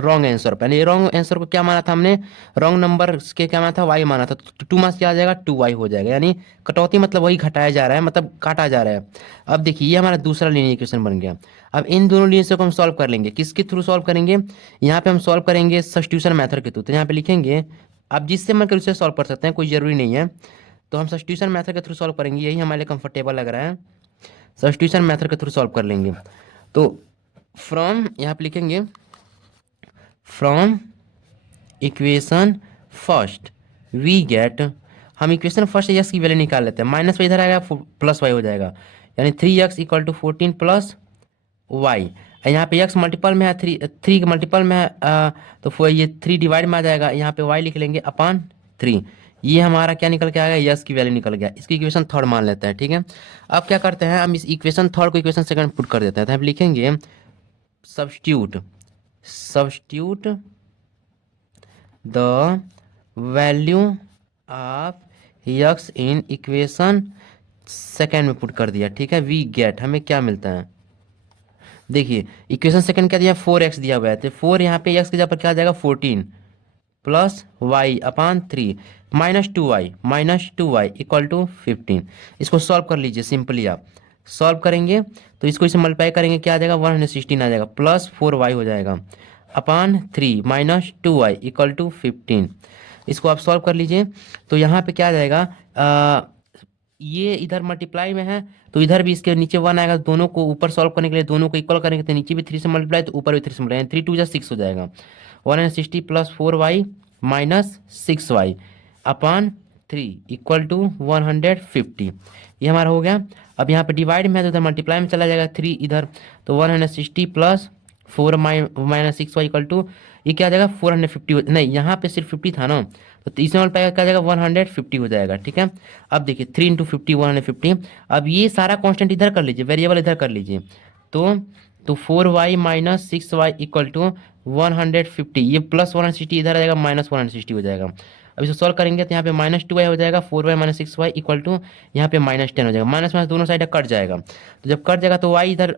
रॉन्ग आंसर पर। यानी रॉन्ग आंसर को क्या माना था हमने? रॉन्ग नंबर के क्या माना था? वाई माना था। तो 2 मार्क्स क्या आ जाएगा? 2y हो जाएगा। यानी कटौती मतलब वही घटाया जा रहा है, मतलब काटा जा रहा है। अब देखिए ये हमारा दूसरा लीनियर इक्वेशन बन गया। अब इन दोनों लीनियर को हम सॉल्व कर लेंगे। किसके थ्रू सॉल्व करेंगे? यहाँ पे हम सॉल्व करेंगे सब्स्टिट्यूशन मेथड के थ्रू। तो यहाँ पे लिखेंगे, आप जिससे मन कर उससे सॉल्व कर सकते हैं, कोई जरूरी नहीं है। तो हम सब्स्टिट्यूशन मेथड के थ्रू सॉल्व करेंगे, यही हमारे लिए कंफर्टेबल लग रहा है। सब्स्टिट्यूशन मेथड के थ्रू सॉल्व कर लेंगे। तो फ्रॉम यहाँ पे लिखेंगे from equation first we get, हम इक्वेशन फर्स्ट यस की वैल्यू निकाल लेते हैं। माइनस वाई इधर आएगा, प्लस वाई हो जाएगा, यानी 3x equal to 14 plus Y. यहाँ पे x मल्टीपल में है, 3 के मल्टीपल में है, तो ये 3 डिवाइड में आ जाएगा। यहाँ पे y लिख लेंगे अपॉन 3। ये हमारा क्या निकल के आएगा? यस की वैल्यू निकल गया। इसकी इक्वेशन थर्ड मान लेते हैं। ठीक है, अब क्या करते हैं, हम इस इक्वेशन थर्ड को इक्वेशन सेकंड पुट कर देते हैं। तो हम लिखेंगे substitute the value of x in equation second में पुट कर दिया। ठीक है, वी गेट, हमें क्या मिलता है? देखिए इक्वेशन सेकंड क्या दिया? 4x दिया हुआ है, तो 4 यहाँ पे x की जगह पर क्या आ जाएगा? 14 plus y upon 3 -2y equal to 15। इसको सॉल्व कर लीजिए सिंपली। आप सॉल्व करेंगे तो इसको इसे मल्टीप्लाई करेंगे, क्या आ जाएगा? 116 आ जाएगा, प्लस 4y हो जाएगा अपॉन 3 -2y इक्वल टू 15। इसको आप सॉल्व कर लीजिए। तो यहाँ पे क्या आ जाएगा? ये इधर मल्टीप्लाई में है तो इधर भी इसके नीचे 1 आएगा। दोनों को ऊपर सॉल्व करने के लिए दोनों को इक्वल करेंगे, तो नीचे भी 3 से मल्टीप्लाई तो ऊपर भी 3 से मल्टीप्लाई, 3 2 6 हो जाएगा। 160 plus 4y minus 6y upon 3 equal to 150। ये हमारा हो गया। अब यहाँ पे डिवाइड में है तो इधर मल्टीप्लाई में चला जाएगा 3 इधर, तो 160 plus 4 minus 6y equal to, ये क्या आ जाएगा? 450 नहीं, यहाँ पे सिर्फ 50 था ना, तो इसमें मल्टीप्लाई क्या जाएगा? 150 हो जाएगा। ठीक है, अब देखिए 3 इंटू 50 150। अब ये सारा कांस्टेंट इधर कर लीजिए, वेरिएबल इधर कर लीजिए। तो 4y minus 6y equal to 150, ये प्लस 160 इधर आ जाएगा, माइनस 160 हो जाएगा। अब इसको सॉल्व करेंगे तो यहाँ पे -2y हो जाएगा, 4y minus 6y equal to यहाँ पे -10 हो जाएगा। माइनस माइनस दोनों साइड कट जाएगा, तो जब कट जाएगा तो y इधर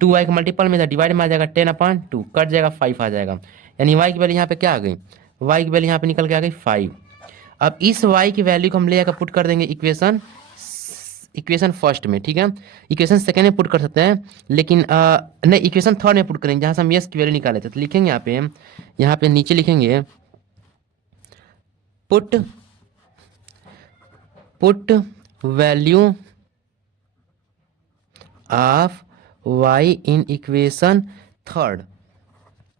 2y के मल्टीपल में इधर डिवाइड में आ जाएगा, 10/2 कट जाएगा, 5 आ जाएगा। यानी y की वैल्यू यहाँ पे क्या आ गई? y की वैल्यू यहाँ पे निकल के आ गई 5। अब इस y की वैल्यू को हम ले जाकर पुट कर देंगे इक्वेशन फर्स्ट में, ठीक है। इक्वेशन सेकंड में पुट कर सकते हैं, लेकिन नहीं, इक्वेशन थर्ड में पुट करेंगे जहाँ से हम यस की वैल्यू निकाले थे। तो लिखेंगे यहाँ पे नीचे लिखेंगे put value of y in equation third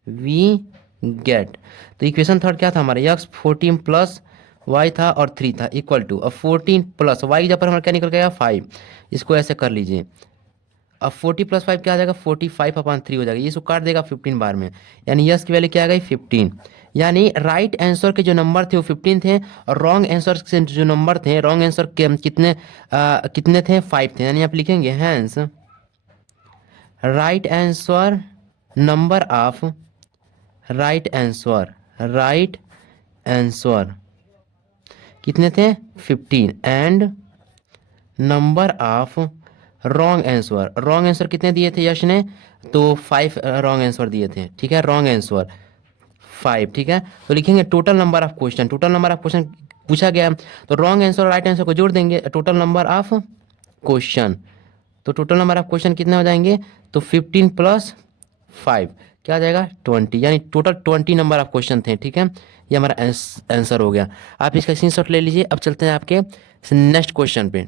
we get. तो इक्वेशन थर्ड क्या था हमारा, x 14 प्लस y था और 3 था इक्वल टू, अब 14 प्लस y जब पर हमारा क्या निकल गया 5, इसको ऐसे कर लीजिए। अब 40 प्लस 5 क्या आ जाएगा 45/3 हो जाएगा, ये इसको काट देगा 15 बार में, यानी यस की वैल्यू क्या आ गई 15। यानी राइट आंसर के जो नंबर थे वो 15 थे, और रॉन्ग आंसर से जो नंबर थे, रॉन्ग आंसर के कितने थे 5 थे। यानी आप लिखेंगे hence right answer number of right answer कितने थे 15, and number of wrong answer कितने दिए थे यश ने, तो 5 रॉन्ग आंसर दिए थे, ठीक है, रॉन्ग आंसर 5, ठीक है। तो लिखेंगे टोटल नंबर ऑफ क्वेश्चन पूछा गया, तो रॉन्ग आंसर और राइट आंसर को जोड़ देंगे, टोटल नंबर ऑफ क्वेश्चन। तो टोटल नंबर ऑफ क्वेश्चन कितने हो जाएंगे, तो 15 प्लस 5 क्या आ जाएगा 20, यानी टोटल 20 नंबर ऑफ क्वेश्चन थे, ठीक है। ये हमारा आंसर हो गया। आप इसका स्क्रीनशॉट ले लीजिए। अब चलते हैं आपके नेक्स्ट क्वेश्चन पे।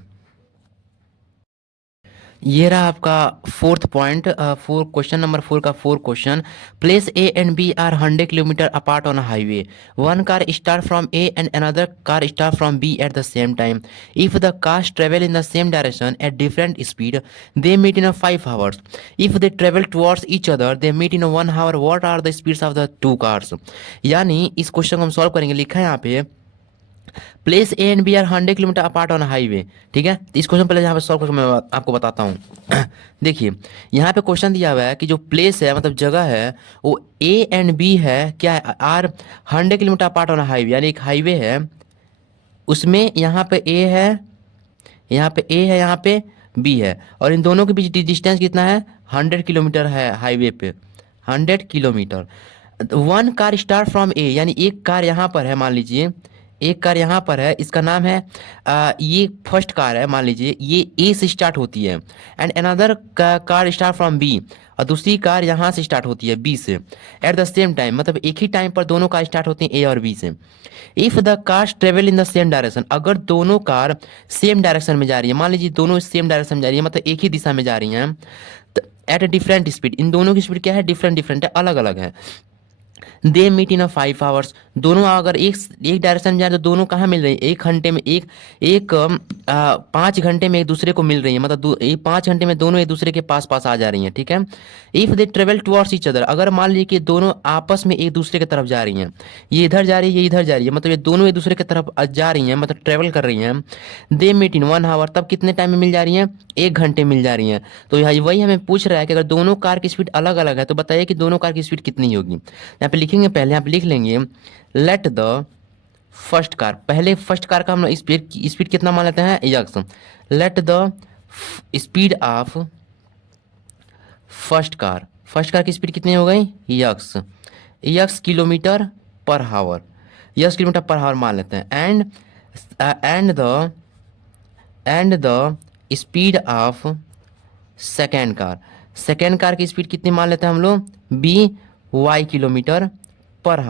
ये रहा आपका फोर्थ पॉइंट, क्वेश्चन नंबर 4 का 4 question. Place A and B are 100 kilometre apart on a highway. One car start from A and another car start from B at the same time. If the cars travel in the same direction at different speed, they meet in 5 hours. If they travel towards each other, they meet in 1 hour. What are the speeds of the two cars. यानी इस question को हम solve करेंगे। लिखा है यहाँ पे place A and B are 100 kilometre apart on highway, ठीक है। तो इस क्वेश्चन पहले यहाँ पे सॉल्व करके मैं आपको बताता हूँ। देखिए यहाँ पे क्वेश्चन दिया हुआ है कि जो प्लेस है मतलब जगह है वो ए एंड बी है, क्या है, are 100 kilometre apart on highway, यानी एक हाईवे है, उसमें यहाँ पे ए है, यहाँ पे ए है, यहाँ पे बी है, और इन दोनों के बीच डिस्टेंस कितना है 100 किलोमीटर है हाईवे पे, 100 kilometre. One car start from A, यानी एक कार यहाँ पर है, मान लीजिए एक कार यहाँ पर है, इसका नाम है ये फर्स्ट कार है, मान लीजिए ये ए से स्टार्ट होती है, and another car start from B, और दूसरी कार यहाँ से स्टार्ट होती है बी से, एट द सेम टाइम, मतलब एक ही टाइम पर दोनों कार स्टार्ट होती हैं ए और बी से। If the cars travel in the same direction, अगर दोनों कार सेम डायरेक्शन में जा रही है, मान लीजिए दोनों सेम डायरेक्शन में जा रही है, मतलब एक ही दिशा में जा रही हैं, एट ए डिफरेंट स्पीड, इन दोनों की स्पीड क्या है डिफरेंट है, अलग अलग है। दे मीट इन 5 hours, दोनों अगर एक डायरेक्शन में जा रहे तो दोनों कहाँ मिल रही है, 1 घंटे में, 5 घंटे में एक दूसरे को मिल रही है, मतलब 5 घंटे में दोनों एक दूसरे के पास पास आ जा रही हैं, ठीक है। If they travel towards each other, अगर मान लीजिए कि दोनों आपस में एक दूसरे की तरफ जा रही हैं, ये इधर जा रही है ये इधर जा रही है, मतलब ये दोनों एक दूसरे की तरफ जा रही हैं, मतलब ट्रेवल कर रही हैं। दे मीट इन 1 hour, तब कितने टाइम में मिल जा रही हैं 1 घंटे मिल जा रही हैं। तो यहाँ वही हमें पूछ रहा है कि अगर दोनों कार की स्पीड अलग अलग है तो बताइए कि दोनों कार की स्पीड कितनी होगी। यहाँ पे लिखेंगे, पहले यहाँ पे लिख लेंगे लेट द फर्स्ट कार, पहले फर्स्ट कार का हम लोग स्पीड कितना मान लेते हैं x. Let the speed of first car की स्पीड कितनी हो गई यक्स किलोमीटर पर हावर, यक्स किलोमीटर पर हावर मान लेते हैं, and the speed of second car की स्पीड कितनी मान लेते हैं हम लोग बी वाई किलोमीटर पर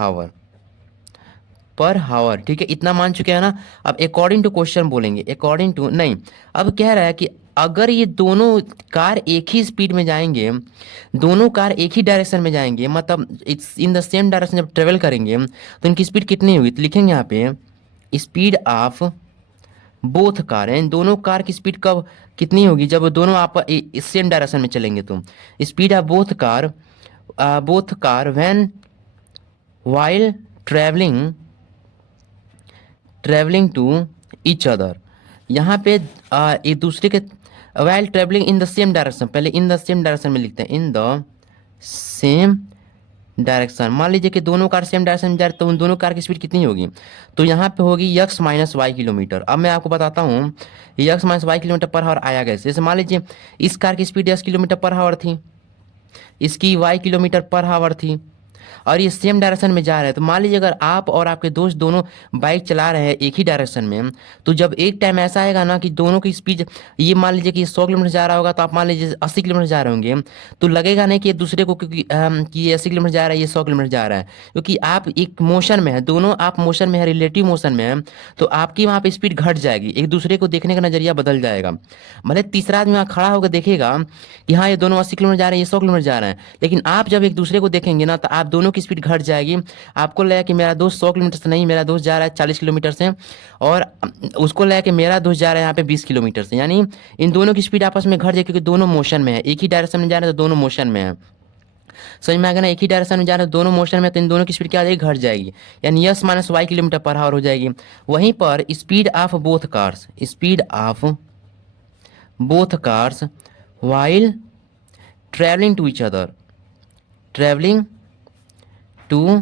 हावर, ठीक है, इतना मान चुके हैं ना। अब अकॉर्डिंग टू क्वेश्चन बोलेंगे, अकॉर्डिंग टू नहीं, अब कह रहा है कि अगर ये दोनों कार एक ही स्पीड में जाएंगे, दोनों कार एक ही डायरेक्शन में जाएंगे, मतलब इन द सेम डायरेक्शन जब ट्रेवल करेंगे तो इनकी स्पीड कितनी होगी, तो लिखेंगे यहाँ पे स्पीड ऑफ बोथ कार, है दोनों कार की स्पीड कब कितनी होगी जब दोनों आप सेम डायरेक्शन में चलेंगे, तो speed of both car when while travelling to each other, यहाँ पे एक दूसरे के while travelling in the same direction, पहले इन द सेम डायरेक्शन में लिखते हैं, इन द सेम डायरेक्शन। मान लीजिए कि दोनों कार सेम डायरेक्शन में जा रहे तो उन दोनों कार की स्पीड कितनी होगी, तो यहाँ पे होगी यक्स माइनस वाई किलोमीटर। अब मैं आपको बताता हूँ यक्स माइनस वाई किलोमीटर पर हावर आया कैसे। जैसे मान लीजिए इस कार की स्पीड 10 किलोमीटर पर हावर थी, इसकी वाई किलोमीटर पर हावर थी, और ये सेम डायरेक्शन में जा रहे हैं। तो मान लीजिए अगर आप और आपके दोस्त दोनों बाइक चला रहे हैं एक ही डायरेक्शन में, तो जब एक टाइम ऐसा आएगा ना कि दोनों की स्पीड, ये मान लीजिए कि 100 किलोमीटर जा रहा होगा तो आप मान लीजिए 80 किलोमीटर जा रहे होंगे, तो लगेगा नहीं कि एक दूसरे को कि ये 80 किलोमीटर जा रहा है, ये 100 किलोमीटर जा रहा है, क्योंकि आप एक मोशन में है, दोनों आप मोशन में है, रिलेटिव मोशन में है। तो आपकी वहाँ पे स्पीड घट जाएगी, एक दूसरे को देखने का नजरिया बदल जाएगा। भले तीसरा आदमी वहाँ खड़ा होकर देखेगा कि हाँ ये दोनों 80 किलोमीटर जा रहे हैं, ये 100 किलोमीटर जा रहे हैं, लेकिन आप जब एक दूसरे को देखेंगे ना तो आप दोनों की स्पीड घट जाएगी। आपको लगेगा कि मेरा दोस्त 100 किलोमीटर से नहीं, मेरा दोस्त जा रहा है 40 किलोमीटर से, और उसको लगेगा कि मेरा दोस्त जा रहा है यहाँ पे 20 किलोमीटर से। यानी इन दोनों की स्पीड आपस में घट जाएगी, क्योंकि दोनों मोशन में है, एक ही डायरेक्शन में जा रहे हैं तो दोनों मोशन में है। समझ में आ गया ना, एक ही डायरेक्शन में जा रहे हैं दोनों मोशन में, तो इन दोनों की स्पीड क्या आ जाएगी, घट जाएगी, यानी x minus y kilometre per hour हो जाएगी। वहीं पर speed of both cars, speed of both cars while travelling to each other, travelling to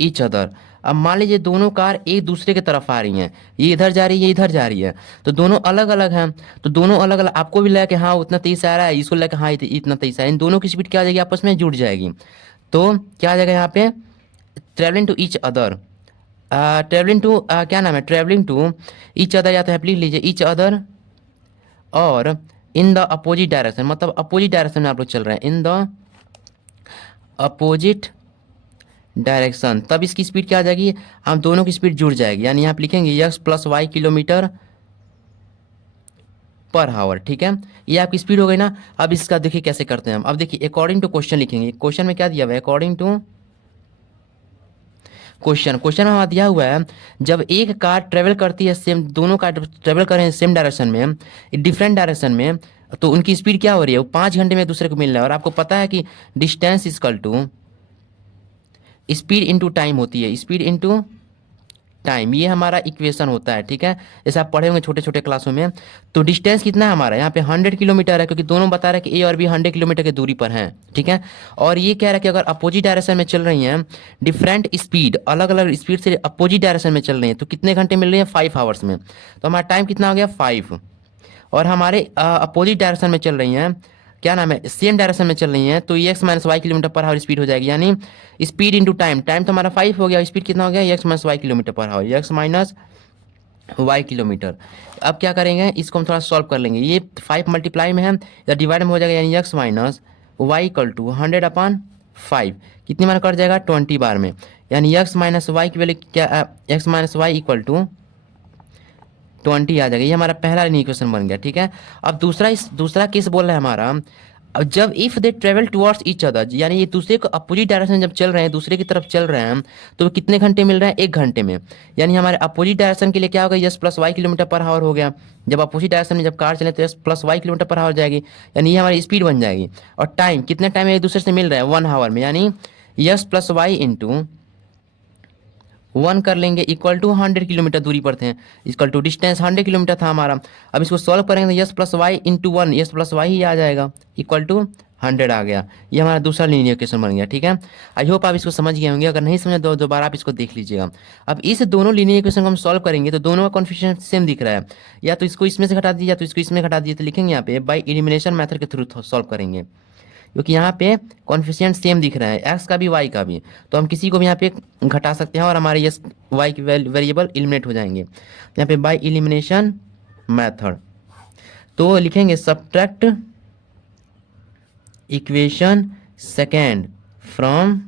each other. अब मान लीजिए दोनों कार एक दूसरे की तरफ आ रही हैं, ये इधर जा रही है, ये इधर जा रही है, तो दोनों अलग अलग हैं, तो दोनों अलग अलग, आपको भी लगा कि हाँ उतना तेज से आ रहा है, इसको लगा कि हाँ इतना तेज से आ रहा है, इन दोनों की स्पीड क्या आ जाएगी, आपस में जुड़ जाएगी। तो क्या आ जाएगा यहाँ पे, travelling to each other, travelling to क्या नाम है, ट्रेवलिंग टू ईच अदर, या तो लिख लीजिए ईच अदर, और इन द अपोजिट डायरेक्शन, मतलब अपोजिट डायरेक्शन में आप लोग चल रहे हैं, इन द अपोजिट डायरेक्शन, तब इसकी स्पीड क्या आ जाएगी, हम दोनों की स्पीड जुड़ जाएगी। यानी यहाँ पे लिखेंगे x plus y kilometre per hour. ठीक है, ये आपकी स्पीड हो गई ना। अब इसका देखिए कैसे करते हैं हम। अब देखिए अकॉर्डिंग टू क्वेश्चन लिखेंगे, क्वेश्चन में क्या दिया हुआ है, अकॉर्डिंग टू क्वेश्चन में हमारा दिया हुआ है, जब एक कार ट्रेवल करती है सेम, दोनों कार ट्रेवल कर रहे हैं सेम डायरेक्शन में, डिफरेंट डायरेक्शन में, तो उनकी स्पीड क्या हो रही है, वो 5 घंटे में एक दूसरे को मिल रहा है। और आपको पता है कि distance equal to speed into time होती है, स्पीड इंटू टाइम, ये हमारा इक्वेशन होता है। ठीक है, जैसे आप पढ़े होंगे छोटे छोटे क्लासों में। तो डिस्टेंस कितना है हमारा, यहाँ पे 100 किलोमीटर है, क्योंकि दोनों बता रहे हैं कि ए और बी 100 किलोमीटर की दूरी पर हैं। ठीक है, और ये कह रहा है कि अगर अपोजिट डायरेक्शन में चल रही हैं, डिफरेंट स्पीड, अलग अलग स्पीड से अपोजिट डायरेक्शन में चल रही हैं, तो कितने घंटे मिल रही है, 5 आवर्स में। तो हमारा टाइम कितना हो गया, 5। और हमारे अपोजिट डायरेक्शन में चल रही हैं, क्या नाम है, सेम डायरेक्शन में चल रही हैं, तो x minus y kilometre per hour speed हो जाएगी। यानी स्पीड इंटू टाइम, टाइम तो हमारा 5 हो गया, स्पीड कितना हो गया, x minus y kilometre per hour, x minus y kilometre. अब क्या करेंगे, इसको हम थोड़ा सॉल्व कर लेंगे। ये 5 मल्टीप्लाई में है या डिवाइड में हो जाएगा, यानी x minus y equal to 100/5, कितनी बार कट जाएगा, 20 बार में। यानी एक्स माइनस वाई की वैल्यू क्या, x minus y equal to 20 आ जाएगा। ये हमारा पहला इक्वेशन बन गया। ठीक है, अब दूसरा केस बोल रहा है हमारा, अब जब if they travel towards each other, यानी ये दूसरे को अपोजिट डायरेक्शन जब चल रहे हैं, दूसरे की तरफ चल रहे हैं, तो कितने घंटे मिल रहे हैं, 1 घंटे में। यानी हमारे अपोजिट डायरेक्शन के लिए क्या होगा, x plus y kilometre per hour हो गया। जब अपोजिट डायरेक्शन में जब कार चले तो yes plus y kilometre per hour जाएगी, यानी ये हमारी स्पीड बन जाएगी। और टाइम कितने टाइम एक दूसरे से मिल रहा है, 1 आवर में, यानी यस प्लस वाई इंटू 1 कर लेंगे, इक्वल टू 100 किलोमीटर दूरी पर थे, इक्वल टू डिस्टेंस 100 किलोमीटर था हमारा। अब इसको सॉल्व करेंगे तो यस प्लस वाई इंटू 1, यस प्लस वाई ही आ जाएगा, इक्वल टू 100 आ गया। ये हमारा दूसरा लीनियर इक्वेशन बन गया। ठीक है, आई होप आप इसको समझ गए होंगे, अगर नहीं समझे तो दोबारा आप इसको देख लीजिएगा। अब इस दोनों लीनियर इक्वेशन को हम सॉल्व करेंगे तो दोनों का कॉन्फिगरेशन सेम दिख रहा है, या तो इसको इसमें से घटा दीजिए या तो इसको इसमें घटा दीजिए। तो लिखेंगे यहाँ पे बाई एलिमिनेशन मेथड के थ्रू सॉल्व करेंगे, क्योंकि यहाँ पे कॉन्फिशिएंट सेम दिख रहा है, एक्स का भी वाई का भी, तो हम किसी को भी यहाँ पे घटा सकते हैं और हमारे ये वाई के वेरिएबल एलिमिनेट हो जाएंगे। यहाँ पे बाय एलिमिनेशन मेथड, तो लिखेंगे subtract equation second from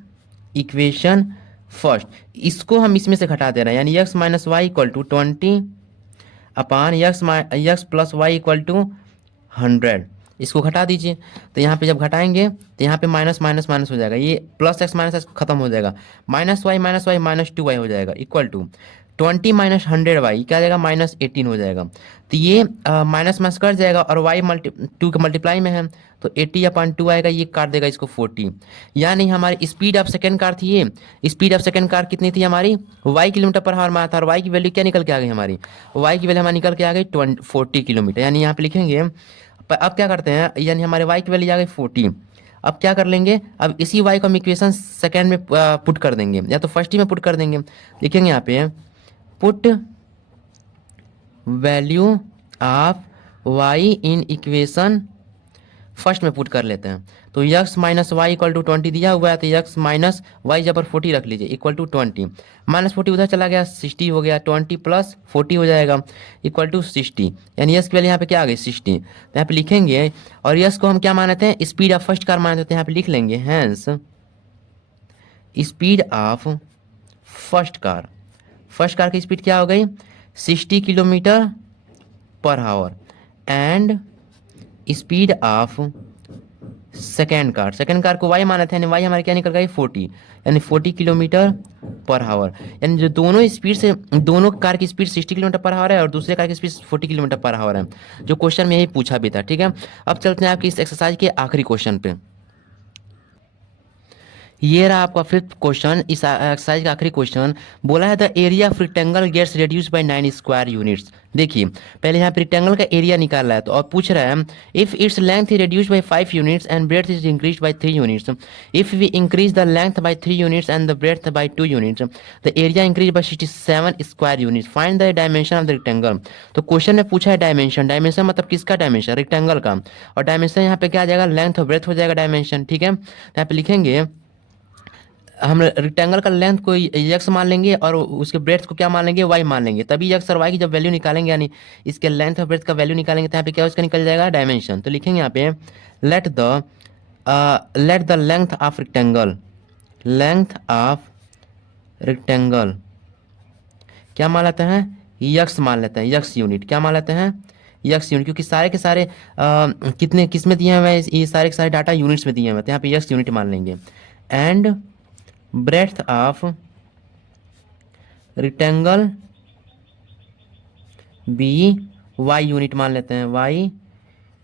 equation first, इसको हम इसमें से घटा दे रहे हैं, यानी x minus y equal to 20 upon x plus y equal to 100, इसको घटा दीजिए। तो यहाँ पे जब घटाएंगे तो यहाँ पे माइनस माइनस माइनस हो जाएगा, ये प्लस एक्स माइनस एक्स खत्म हो जाएगा, माइनस वाई माइनस 2y हो जाएगा, इक्वल टू 20 माइनस 100y क्या आ जाएगा, -18 हो जाएगा। तो ये माइनस माइनस कट जाएगा और y 2 के मल्टीप्लाई में है, तो 80/2 आएगा, ये काट देगा इसको 40। यानी हमारी स्पीड ऑफ सेकेंड कार थी, ये स्पीड ऑफ सेकेंड कार कितनी थी हमारी, y किलोमीटर पर आवर मारा था, और y की वैल्यू क्या निकल के आ गई हमारी, y की वैल्यू हमारी निकल के आ गई 40 किलोमीटर। यानी यहाँ पे लिखेंगे, अब क्या करते हैं, यानी हमारे y की वैल्यू आ गई 40। अब क्या कर लेंगे, अब इसी y को हम इक्वेशन सेकेंड में पुट कर देंगे, या तो फर्स्ट ही में पुट कर देंगे। लिखेंगे यहाँ पे put value of y in equation first में पुट कर लेते हैं। तो x minus y equal to 20 दिया हुआ है, तो यक्स माइनस वाई जबर 40 रख लीजिए इक्वल टू 20, माइनस 40 उधर चला गया 60 हो गया, 20 प्लस 40 हो जाएगा इक्वल टू 60, यानी यस की वैल्यू यहाँ पे क्या आ गई 60। तो यहाँ पे लिखेंगे, और यस को हम क्या मानते हैं, स्पीड ऑफ फर्स्ट कार मानते हैं, यहाँ पे लिख लेंगे hence speed of first car की स्पीड क्या हो गई 60 kilometre per hour, and speed of second car को वाई माना था, यानी वाई हमारे क्या निकल गई 40, यानी 40 किलोमीटर पर आवर, यानी जो दोनों कार की स्पीड 60 किलोमीटर पर आवर है और दूसरे कार की स्पीड 40 किलोमीटर पर आवर है, जो क्वेश्चन में यही पूछा भी था। ठीक है, अब चलते हैं आपकी इस एक्सरसाइज के आखिरी क्वेश्चन पे। ये रहा आपका फिफ्थ क्वेश्चन, इस एक्सरसाइज का आखिरी क्वेश्चन। बोला है the area of rectangle gets reduce by 9 square units. देखिए पहले यहाँ पे रेक्टेंगल का एरिया निकाल रहा है, तो और पूछ रहा है if it's length is reduced by 5 units and breadth is increased by 3 units, if we increase the length by 3 units and the breadth by 2 units, the area increase by 67 square units, find the dimension of the rectangle. तो question में पूछा है dimension मतलब किसका dimension, rectangle का, और dimension यहाँ पे क्या आ जाएगा लेंथ और ब्रेड्थ हो जाएगा डायमेंशन। ठीक है, यहाँ पे लिखेंगे हम रेक्टेंगल का लेंथ को यक्स मान लेंगे और उसके ब्रेड्थ को क्या मान लेंगे वाई मान लेंगे, तभी यक्स और वाई की जब वैल्यू निकालेंगे, यानी इसके लेंथ और ब्रेड्थ का वैल्यू निकालेंगे, तो यहाँ पे क्या उसका निकल जाएगा डायमेंशन। तो लिखेंगे यहाँ पे let the length of rectangle क्या मान लेते हैं यक्स मान लेते हैं, यक्स यूनिट क्या मान लेते हैं यक्स यूनिट, क्योंकि सारे के सारे कितने किस में दिए हुए हैं, ये सारे के सारे डाटा यूनिट्स में दिए हुए हैं, तो यहाँ पे यक्स यूनिट मान लेंगे। And breadth of rectangle be y unit मान लेते हैं, वाई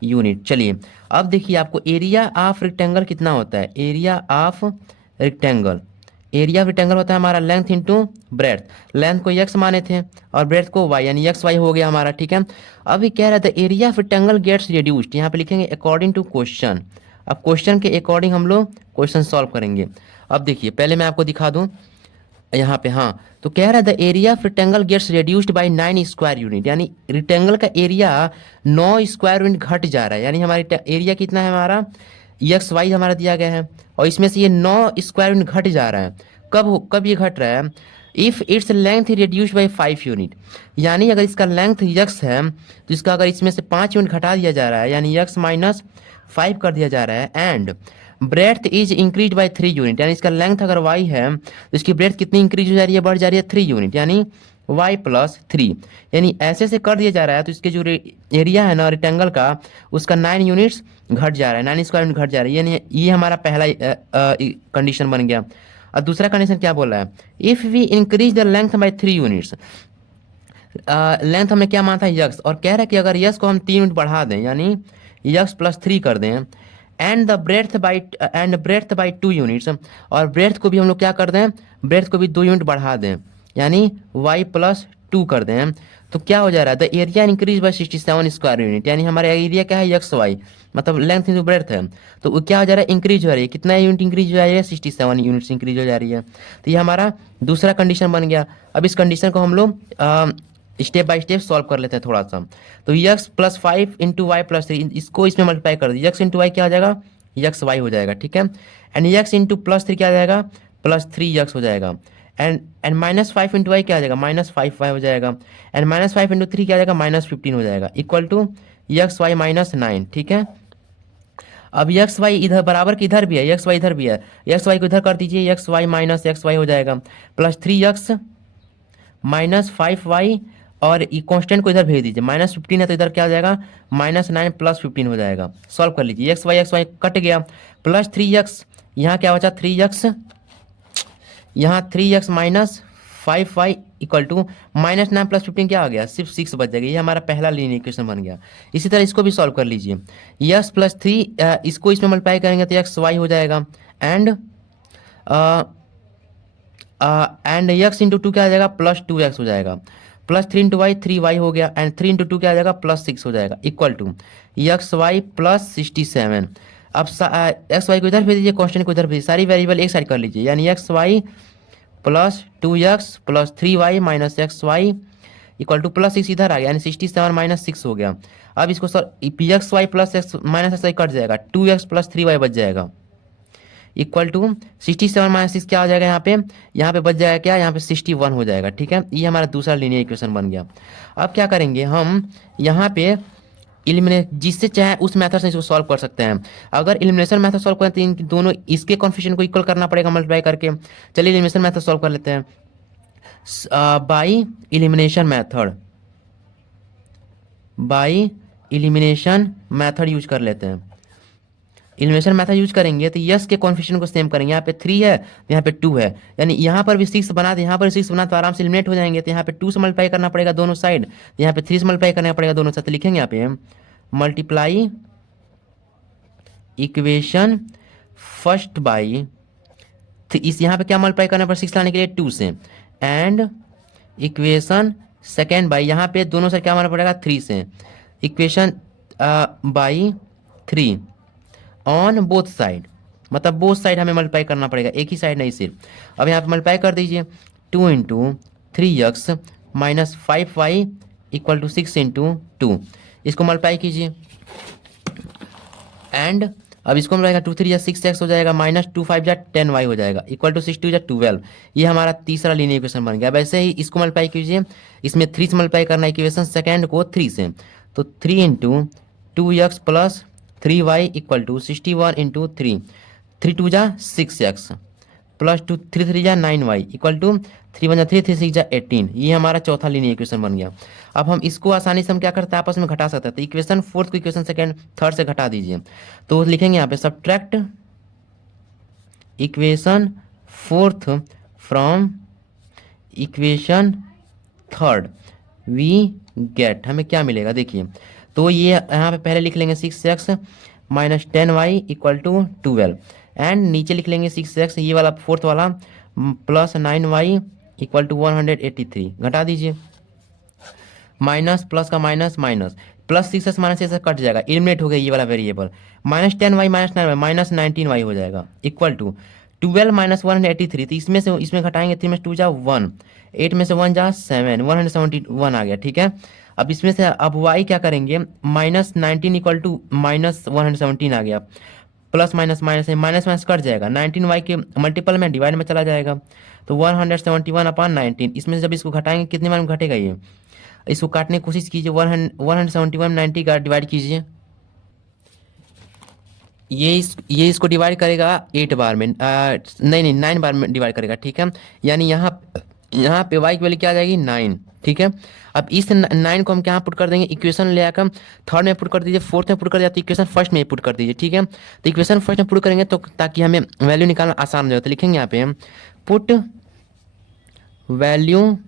यूनिट। चलिए अब देखिए आपको एरिया ऑफ रेक्टेंगल कितना होता है, एरिया ऑफ रेक्टेंगल होता है हमारा लेंथ इंटू ब्रेड्थ, लेंथ को एक्स माने थे और ब्रेड्थ को वाई, यानी एक्स वाई हो गया हमारा। ठीक है, अभी कह रहा था area of rectangle gets reduced, यहाँ पे लिखेंगे अकॉर्डिंग टू क्वेश्चन। अब क्वेश्चन के अकॉर्डिंग हम लोग क्वेश्चन सॉल्व करेंगे। अब देखिए पहले मैं आपको दिखा दूं यहाँ पे, हाँ तो कह रहा है the area of rectangle gets reduced by 9 square unit, यानी रेक्टेंगल का एरिया 9 स्क्वायर यूनिट घट जा रहा है, यानी हमारी एरिया कितना है हमारा एक्स वाई हमारा दिया गया है, और इसमें से ये 9 स्क्वायर यूनिट घट जा रहा है। कब ये घट रहा है, if it's length reduced by 5 unit, यानी अगर इसका लेंथ यक्स है तो इसका अगर इसमें से 5 यूनिट घटा दिया जा रहा है, यानी यक्स माइनस 5 कर दिया जा रहा है, and breadth is increase by 3 unit, यानी इसका लेंथ अगर वाई है तो इसकी ब्रेड्थ कितनी इंक्रीज हो जा रही है, बढ़ जा रही है 3 यूनिट, यानी y प्लस 3, यानी ऐसे से कर दिया जा रहा है, तो इसके जो एरिया है ना रेक्टेंगल का उसका 9 यूनिट्स घट जा रहा है, 9 स्क्वायर यूनिट घट जा रहा है, यानी ये हमारा पहला कंडीशन बन गया। और दूसरा कंडीशन क्या बोला है, if we increase the length by 3 units, length हमने क्या माना था यक्स, और कह रहा है कि अगर यक्स को हम 3 यूनिट बढ़ा दें, यानी यक्स प्लस 3 कर दें, एंड ब्रेड्थ बाई 2 यूनिट्स, और ब्रेड्थ को भी हम लोग क्या कर दें, ब्रेड्थ को भी 2 यूनिट बढ़ा दें, यानी y प्लस 2 कर दें, तो क्या हो जा रहा है the area increase by 67 square unit, यानी हमारा एरिया क्या है एक्स वाई, मतलब लेंथ इंटू ब्रेड्थ है, तो वो क्या हो जा रहा है इंक्रीज हो रही है, कितना यूनिट इंक्रीज हो जा रही है 67 यूनिट्स इंक्रीज हो जा रही है। तो ये हमारा दूसरा कंडीशन बन गया। अब इस कंडीशन को हम लोग स्टेप बाय स्टेप सॉल्व कर लेते हैं थोड़ा सा। तो x plus 5 into y plus 3, इसको इसमें मल्टीप्लाई कर दिया, यक्स इंटू वाई क्या हो जाएगा यक्स वाई हो जाएगा। ठीक है, एंड यक्स इंटू प्लस 3 क्या आ जाएगा प्लस 3 यक्स हो जाएगा, एंड माइनस 5 इंटू वाई क्या आ जाएगा माइनस 5 वाई हो जाएगा, एंड माइनस 5 इंटू 3 क्या आ जाएगा माइनस 15 हो जाएगा, equal to x y minus 9। ठीक है, अब यक्स वाई इधर बराबर की इधर भी है, यक्स वाई इधर भी है, यक्स वाई को इधर कर दीजिए, x y minus x y हो जाएगा, प्लस 3 यक्स माइनस 5 वाई, और ये कॉन्स्टेंट को इधर भेज दीजिए, माइनस 15 है तो इधर क्या हो जाएगा माइनस 9 प्लस 15 हो जाएगा। सॉल्व कर लीजिए, एक्स वाई कट गया, प्लस 3 यक्स, यहाँ क्या बचा 3 यक्स, यहाँ 3 x minus 5 y equal to minus 9 plus 15 क्या आ गया सिर्फ 6 बच जाएगा। ये हमारा पहला लीनियर इक्वेशन बन गया। इसी तरह इसको भी सॉल्व कर लीजिए, यक्स प्लस 3 इसको इसमें मल्टीप्लाई करेंगे तो एक्स वाई हो जाएगा, एंड यक्स इंटू 2 क्या आ जाएगा प्लस 2 एक्स हो जाएगा, प्लस 3 इंटू वाई 3 वाई हो गया, एंड 3 इंटू 2 क्या आ जाएगा प्लस 6 हो जाएगा, equal to x y plus 67। अब एक्स वाई को इधर भेज दीजिए, कॉन्स्टेंट को इधर भेजिए, सारी वेरिएबल एक साइड कर लीजिए, यानी x y plus 2 x plus 3 y minus x y equal to plus 6 इधर आ गया, यानी 67 माइनस 6 हो गया। अब इसको सर पी x y plus x minus x y cut जाएगा, 2x प्लस 3y बच जाएगा इक्वल टू 67 माइनस 6 क्या हो जाएगा यहाँ पे बच जाएगा क्या, यहाँ पे 61 हो जाएगा। ठीक है, ये हमारा दूसरा लीनियर इक्वेशन बन गया। अब क्या करेंगे हम यहाँ पे इलिमिनेट, जिससे चाहे उस मेथड से इसको सॉल्व कर सकते हैं। अगर इलिमिनेशन मेथड सॉल्व करें तो इन दोनों इसके कॉन्फिगरेशन को इक्वल करना पड़ेगा मल्टीप्लाई करके। चलिए इलिमिनेशन मेथड सॉल्व कर लेते हैं by elimination method, by elimination method use कर लेते हैं। इलिमिनेशन मेथड यूज करेंगे तो यस के कॉन्फिगरेशन को सेम करेंगे। यहाँ पे 3 है तो यहाँ पे 2 है, यानी यहाँ पर भी 6 बना दे, यहाँ पर 6 बना तो आराम से इलिमिनेट हो जाएंगे। तो यहाँ पे 2 से मल्टीप्लाई करना पड़ेगा दोनों साइड, तो यहाँ पे 3 से मल्टीप्लाई करना पड़ेगा दोनों साइड। तो लिखेंगे यहाँ पे मल्टीप्लाई इक्वेशन फर्स्ट बाई, इस यहाँ पे क्या मल्टीप्लाई करना पड़ेगा 6 लाने के लिए 2 से, एंड इक्वेशन सेकेंड बाई, यहाँ पे दोनों साइड क्या मानना पड़ेगा 3 से, equation by 3 on both side, मतलब बोथ साइड हमें मल्टीप्लाई करना पड़ेगा, एक ही साइड नहीं सिर्फ। अब यहाँ पे मल्टीप्लाई कर दीजिए 2 into 3x minus 5y equal to 6 into 2, इसको मल्टीप्लाई कीजिए एंड अब इसको मिलाएगा 2 3 6x हो जाएगा, माइनस 2 5 10y हो जाएगा इक्वल टू 6 2 12। ये हमारा तीसरा लीनियर इक्वेशन बन गया। वैसे ही इसको मल्टीप्लाई कीजिए, इसमें 3 से मल्टीप्लाई करना है इक्वेशन सेकेंड को 3 से, तो 3 into 2x plus 3y equal to 61 into 3, 3 2 6x plus 2 3 3 9y equal to 3 1 3 3 6 18। ये हमारा चौथा लीनियर इक्वेशन बन गया। अब हम इसको आसानी से हम क्या करते हैं आपस में घटा सकते हैं। तो इक्वेशन फोर्थ को इक्वेशन सेकंड थर्ड से घटा दीजिए, तो लिखेंगे यहाँ पे subtract equation fourth from equation third, we get, हमें क्या मिलेगा देखिए। तो ये यहाँ पे पहले लिख लेंगे 6x minus 10y equal to 12 and नीचे लिख लेंगे 6x ये वाला फोर्थ वाला प्लस 9y इक्वल टू 183, घटा दीजिए, माइनस प्लस का minus minus plus 6x minus 6 cut जाएगा, एलिमिनेट हो गया ये वाला variable, minus 10y minus 9y minus 19y हो जाएगा इक्वल टू 12 माइनस 183। तो इसमें से इसमें घटाएंगे 3 में 2 1, 8 में से 1 7, 171 आ गया। ठीक है, अब इसमें से अब y क्या करेंगे, माइनस 19 इक्वल टू माइनस 117 आ गया, प्लस माइनस माइनस है, माइनस माइनस कट जाएगा, 19y के मल्टीपल में डिवाइड में चला जाएगा, तो 171 अपॉन 19। इसमें से जब इसको घटाएंगे कितने बार में घटेगा ये, इसको काटने की कोशिश कीजिए, 171 90 का डिवाइड कीजिए, ये इसको डिवाइड करेगा 8 बार में, नहीं 9 बार में डिवाइड करेगा। ठीक है, यानी यहाँ पे y की वैल्यू क्या आ जाएगी 9। ठीक है, अब इस 9 को हम क्या पुट कर देंगे, इक्वेशन ले आकर थर्ड में पुट कर दीजिए, फोर्थ में पुट कर दिया तो इक्वेशन फर्स्ट में पुट कर दीजिए। ठीक है, तो इक्वेशन फर्स्ट में पुट करेंगे तो ताकि हमें वैल्यू निकालना आसान हो जाए। तो लिखेंगे यहाँ पे हम put value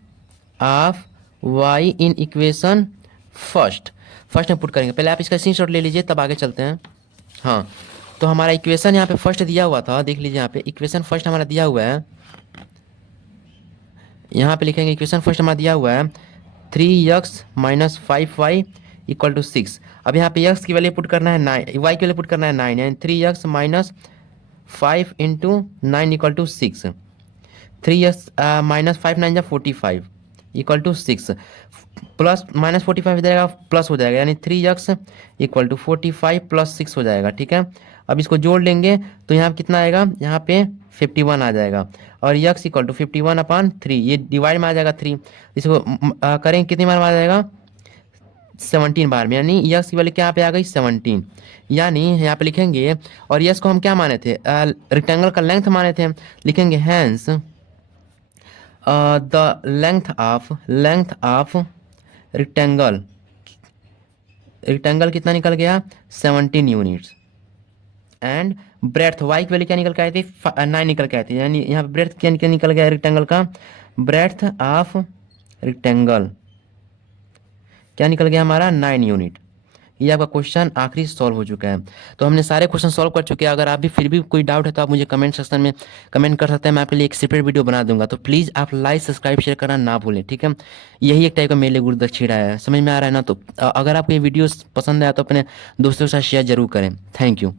of y in equation first में पुट करेंगे। पहले आप इसका स्क्रीनशॉट ले लीजिए तब आगे चलते हैं। हाँ, तो हमारा इक्वेशन यहाँ पे फर्स्ट दिया हुआ था, देख लीजिए यहाँ पे इक्वेशन फर्स्ट हमारा दिया हुआ है, यहाँ पे लिखेंगे इक्वेशन फर्स्ट हमारा दिया हुआ है 3x minus 5y equal to 6। अब यहाँ पे x की वैल्यू पुट करना है 9, y की वैल्यू पुट करना है 9, यानी 3x minus 5 into 9 equal to 6, 3x minus 5 9 45 equal to 6, plus minus 45 हो जाएगा प्लस हो जाएगा, यानी 3x इक्वल टू 45 प्लस 6 हो जाएगा। ठीक है, अब इसको जोड़ लेंगे तो यहाँ कितना आएगा, यहाँ पे 51 आ जाएगा, और x इक्वल टू 51 अपॉन 3, ये डिवाइड में आ जाएगा 3, इसको करेंगे कितनी बार में आ जाएगा 17 बार में, यानी x की वैल्यू क्या पे आ गई 17। यानी यहाँ पे लिखेंगे, और यस को हम क्या माने थे, रेक्टेंगल का लेंथ माने थे, लिखेंगे hence the length of rectangle कितना निकल गया 17 यूनिट्स, एंड ब्रेथ वाई की वैल्यू क्या निकल के आई थी 9 निकल के आई थी, यानी यहाँ पे ब्रेथ क्या निकल गया रेक्टेंगल का, ब्रेथ ऑफ रेक्टेंगल क्या निकल गया हमारा 9 यूनिट। ये आपका क्वेश्चन आखिरी सॉल्व हो चुका है। तो हमने सारे क्वेश्चन सॉल्व कर चुके हैं। अगर आप भी फिर भी कोई डाउट है तो आप मुझे कमेंट सेक्शन में कमेंट कर सकते हैं, मैं आपके लिए एक सेपरेट वीडियो बना दूंगा। तो प्लीज़ आप लाइक सब्सक्राइब शेयर करना ना भूलें। ठीक है, यही एक टाइप का मेरे लिए गुरु दक्षिणा है, समझ में आ रहा है ना। तो अगर आपको ये वीडियो पसंद आया तो अपने दोस्तों के साथ शेयर जरूर करें। Thank you.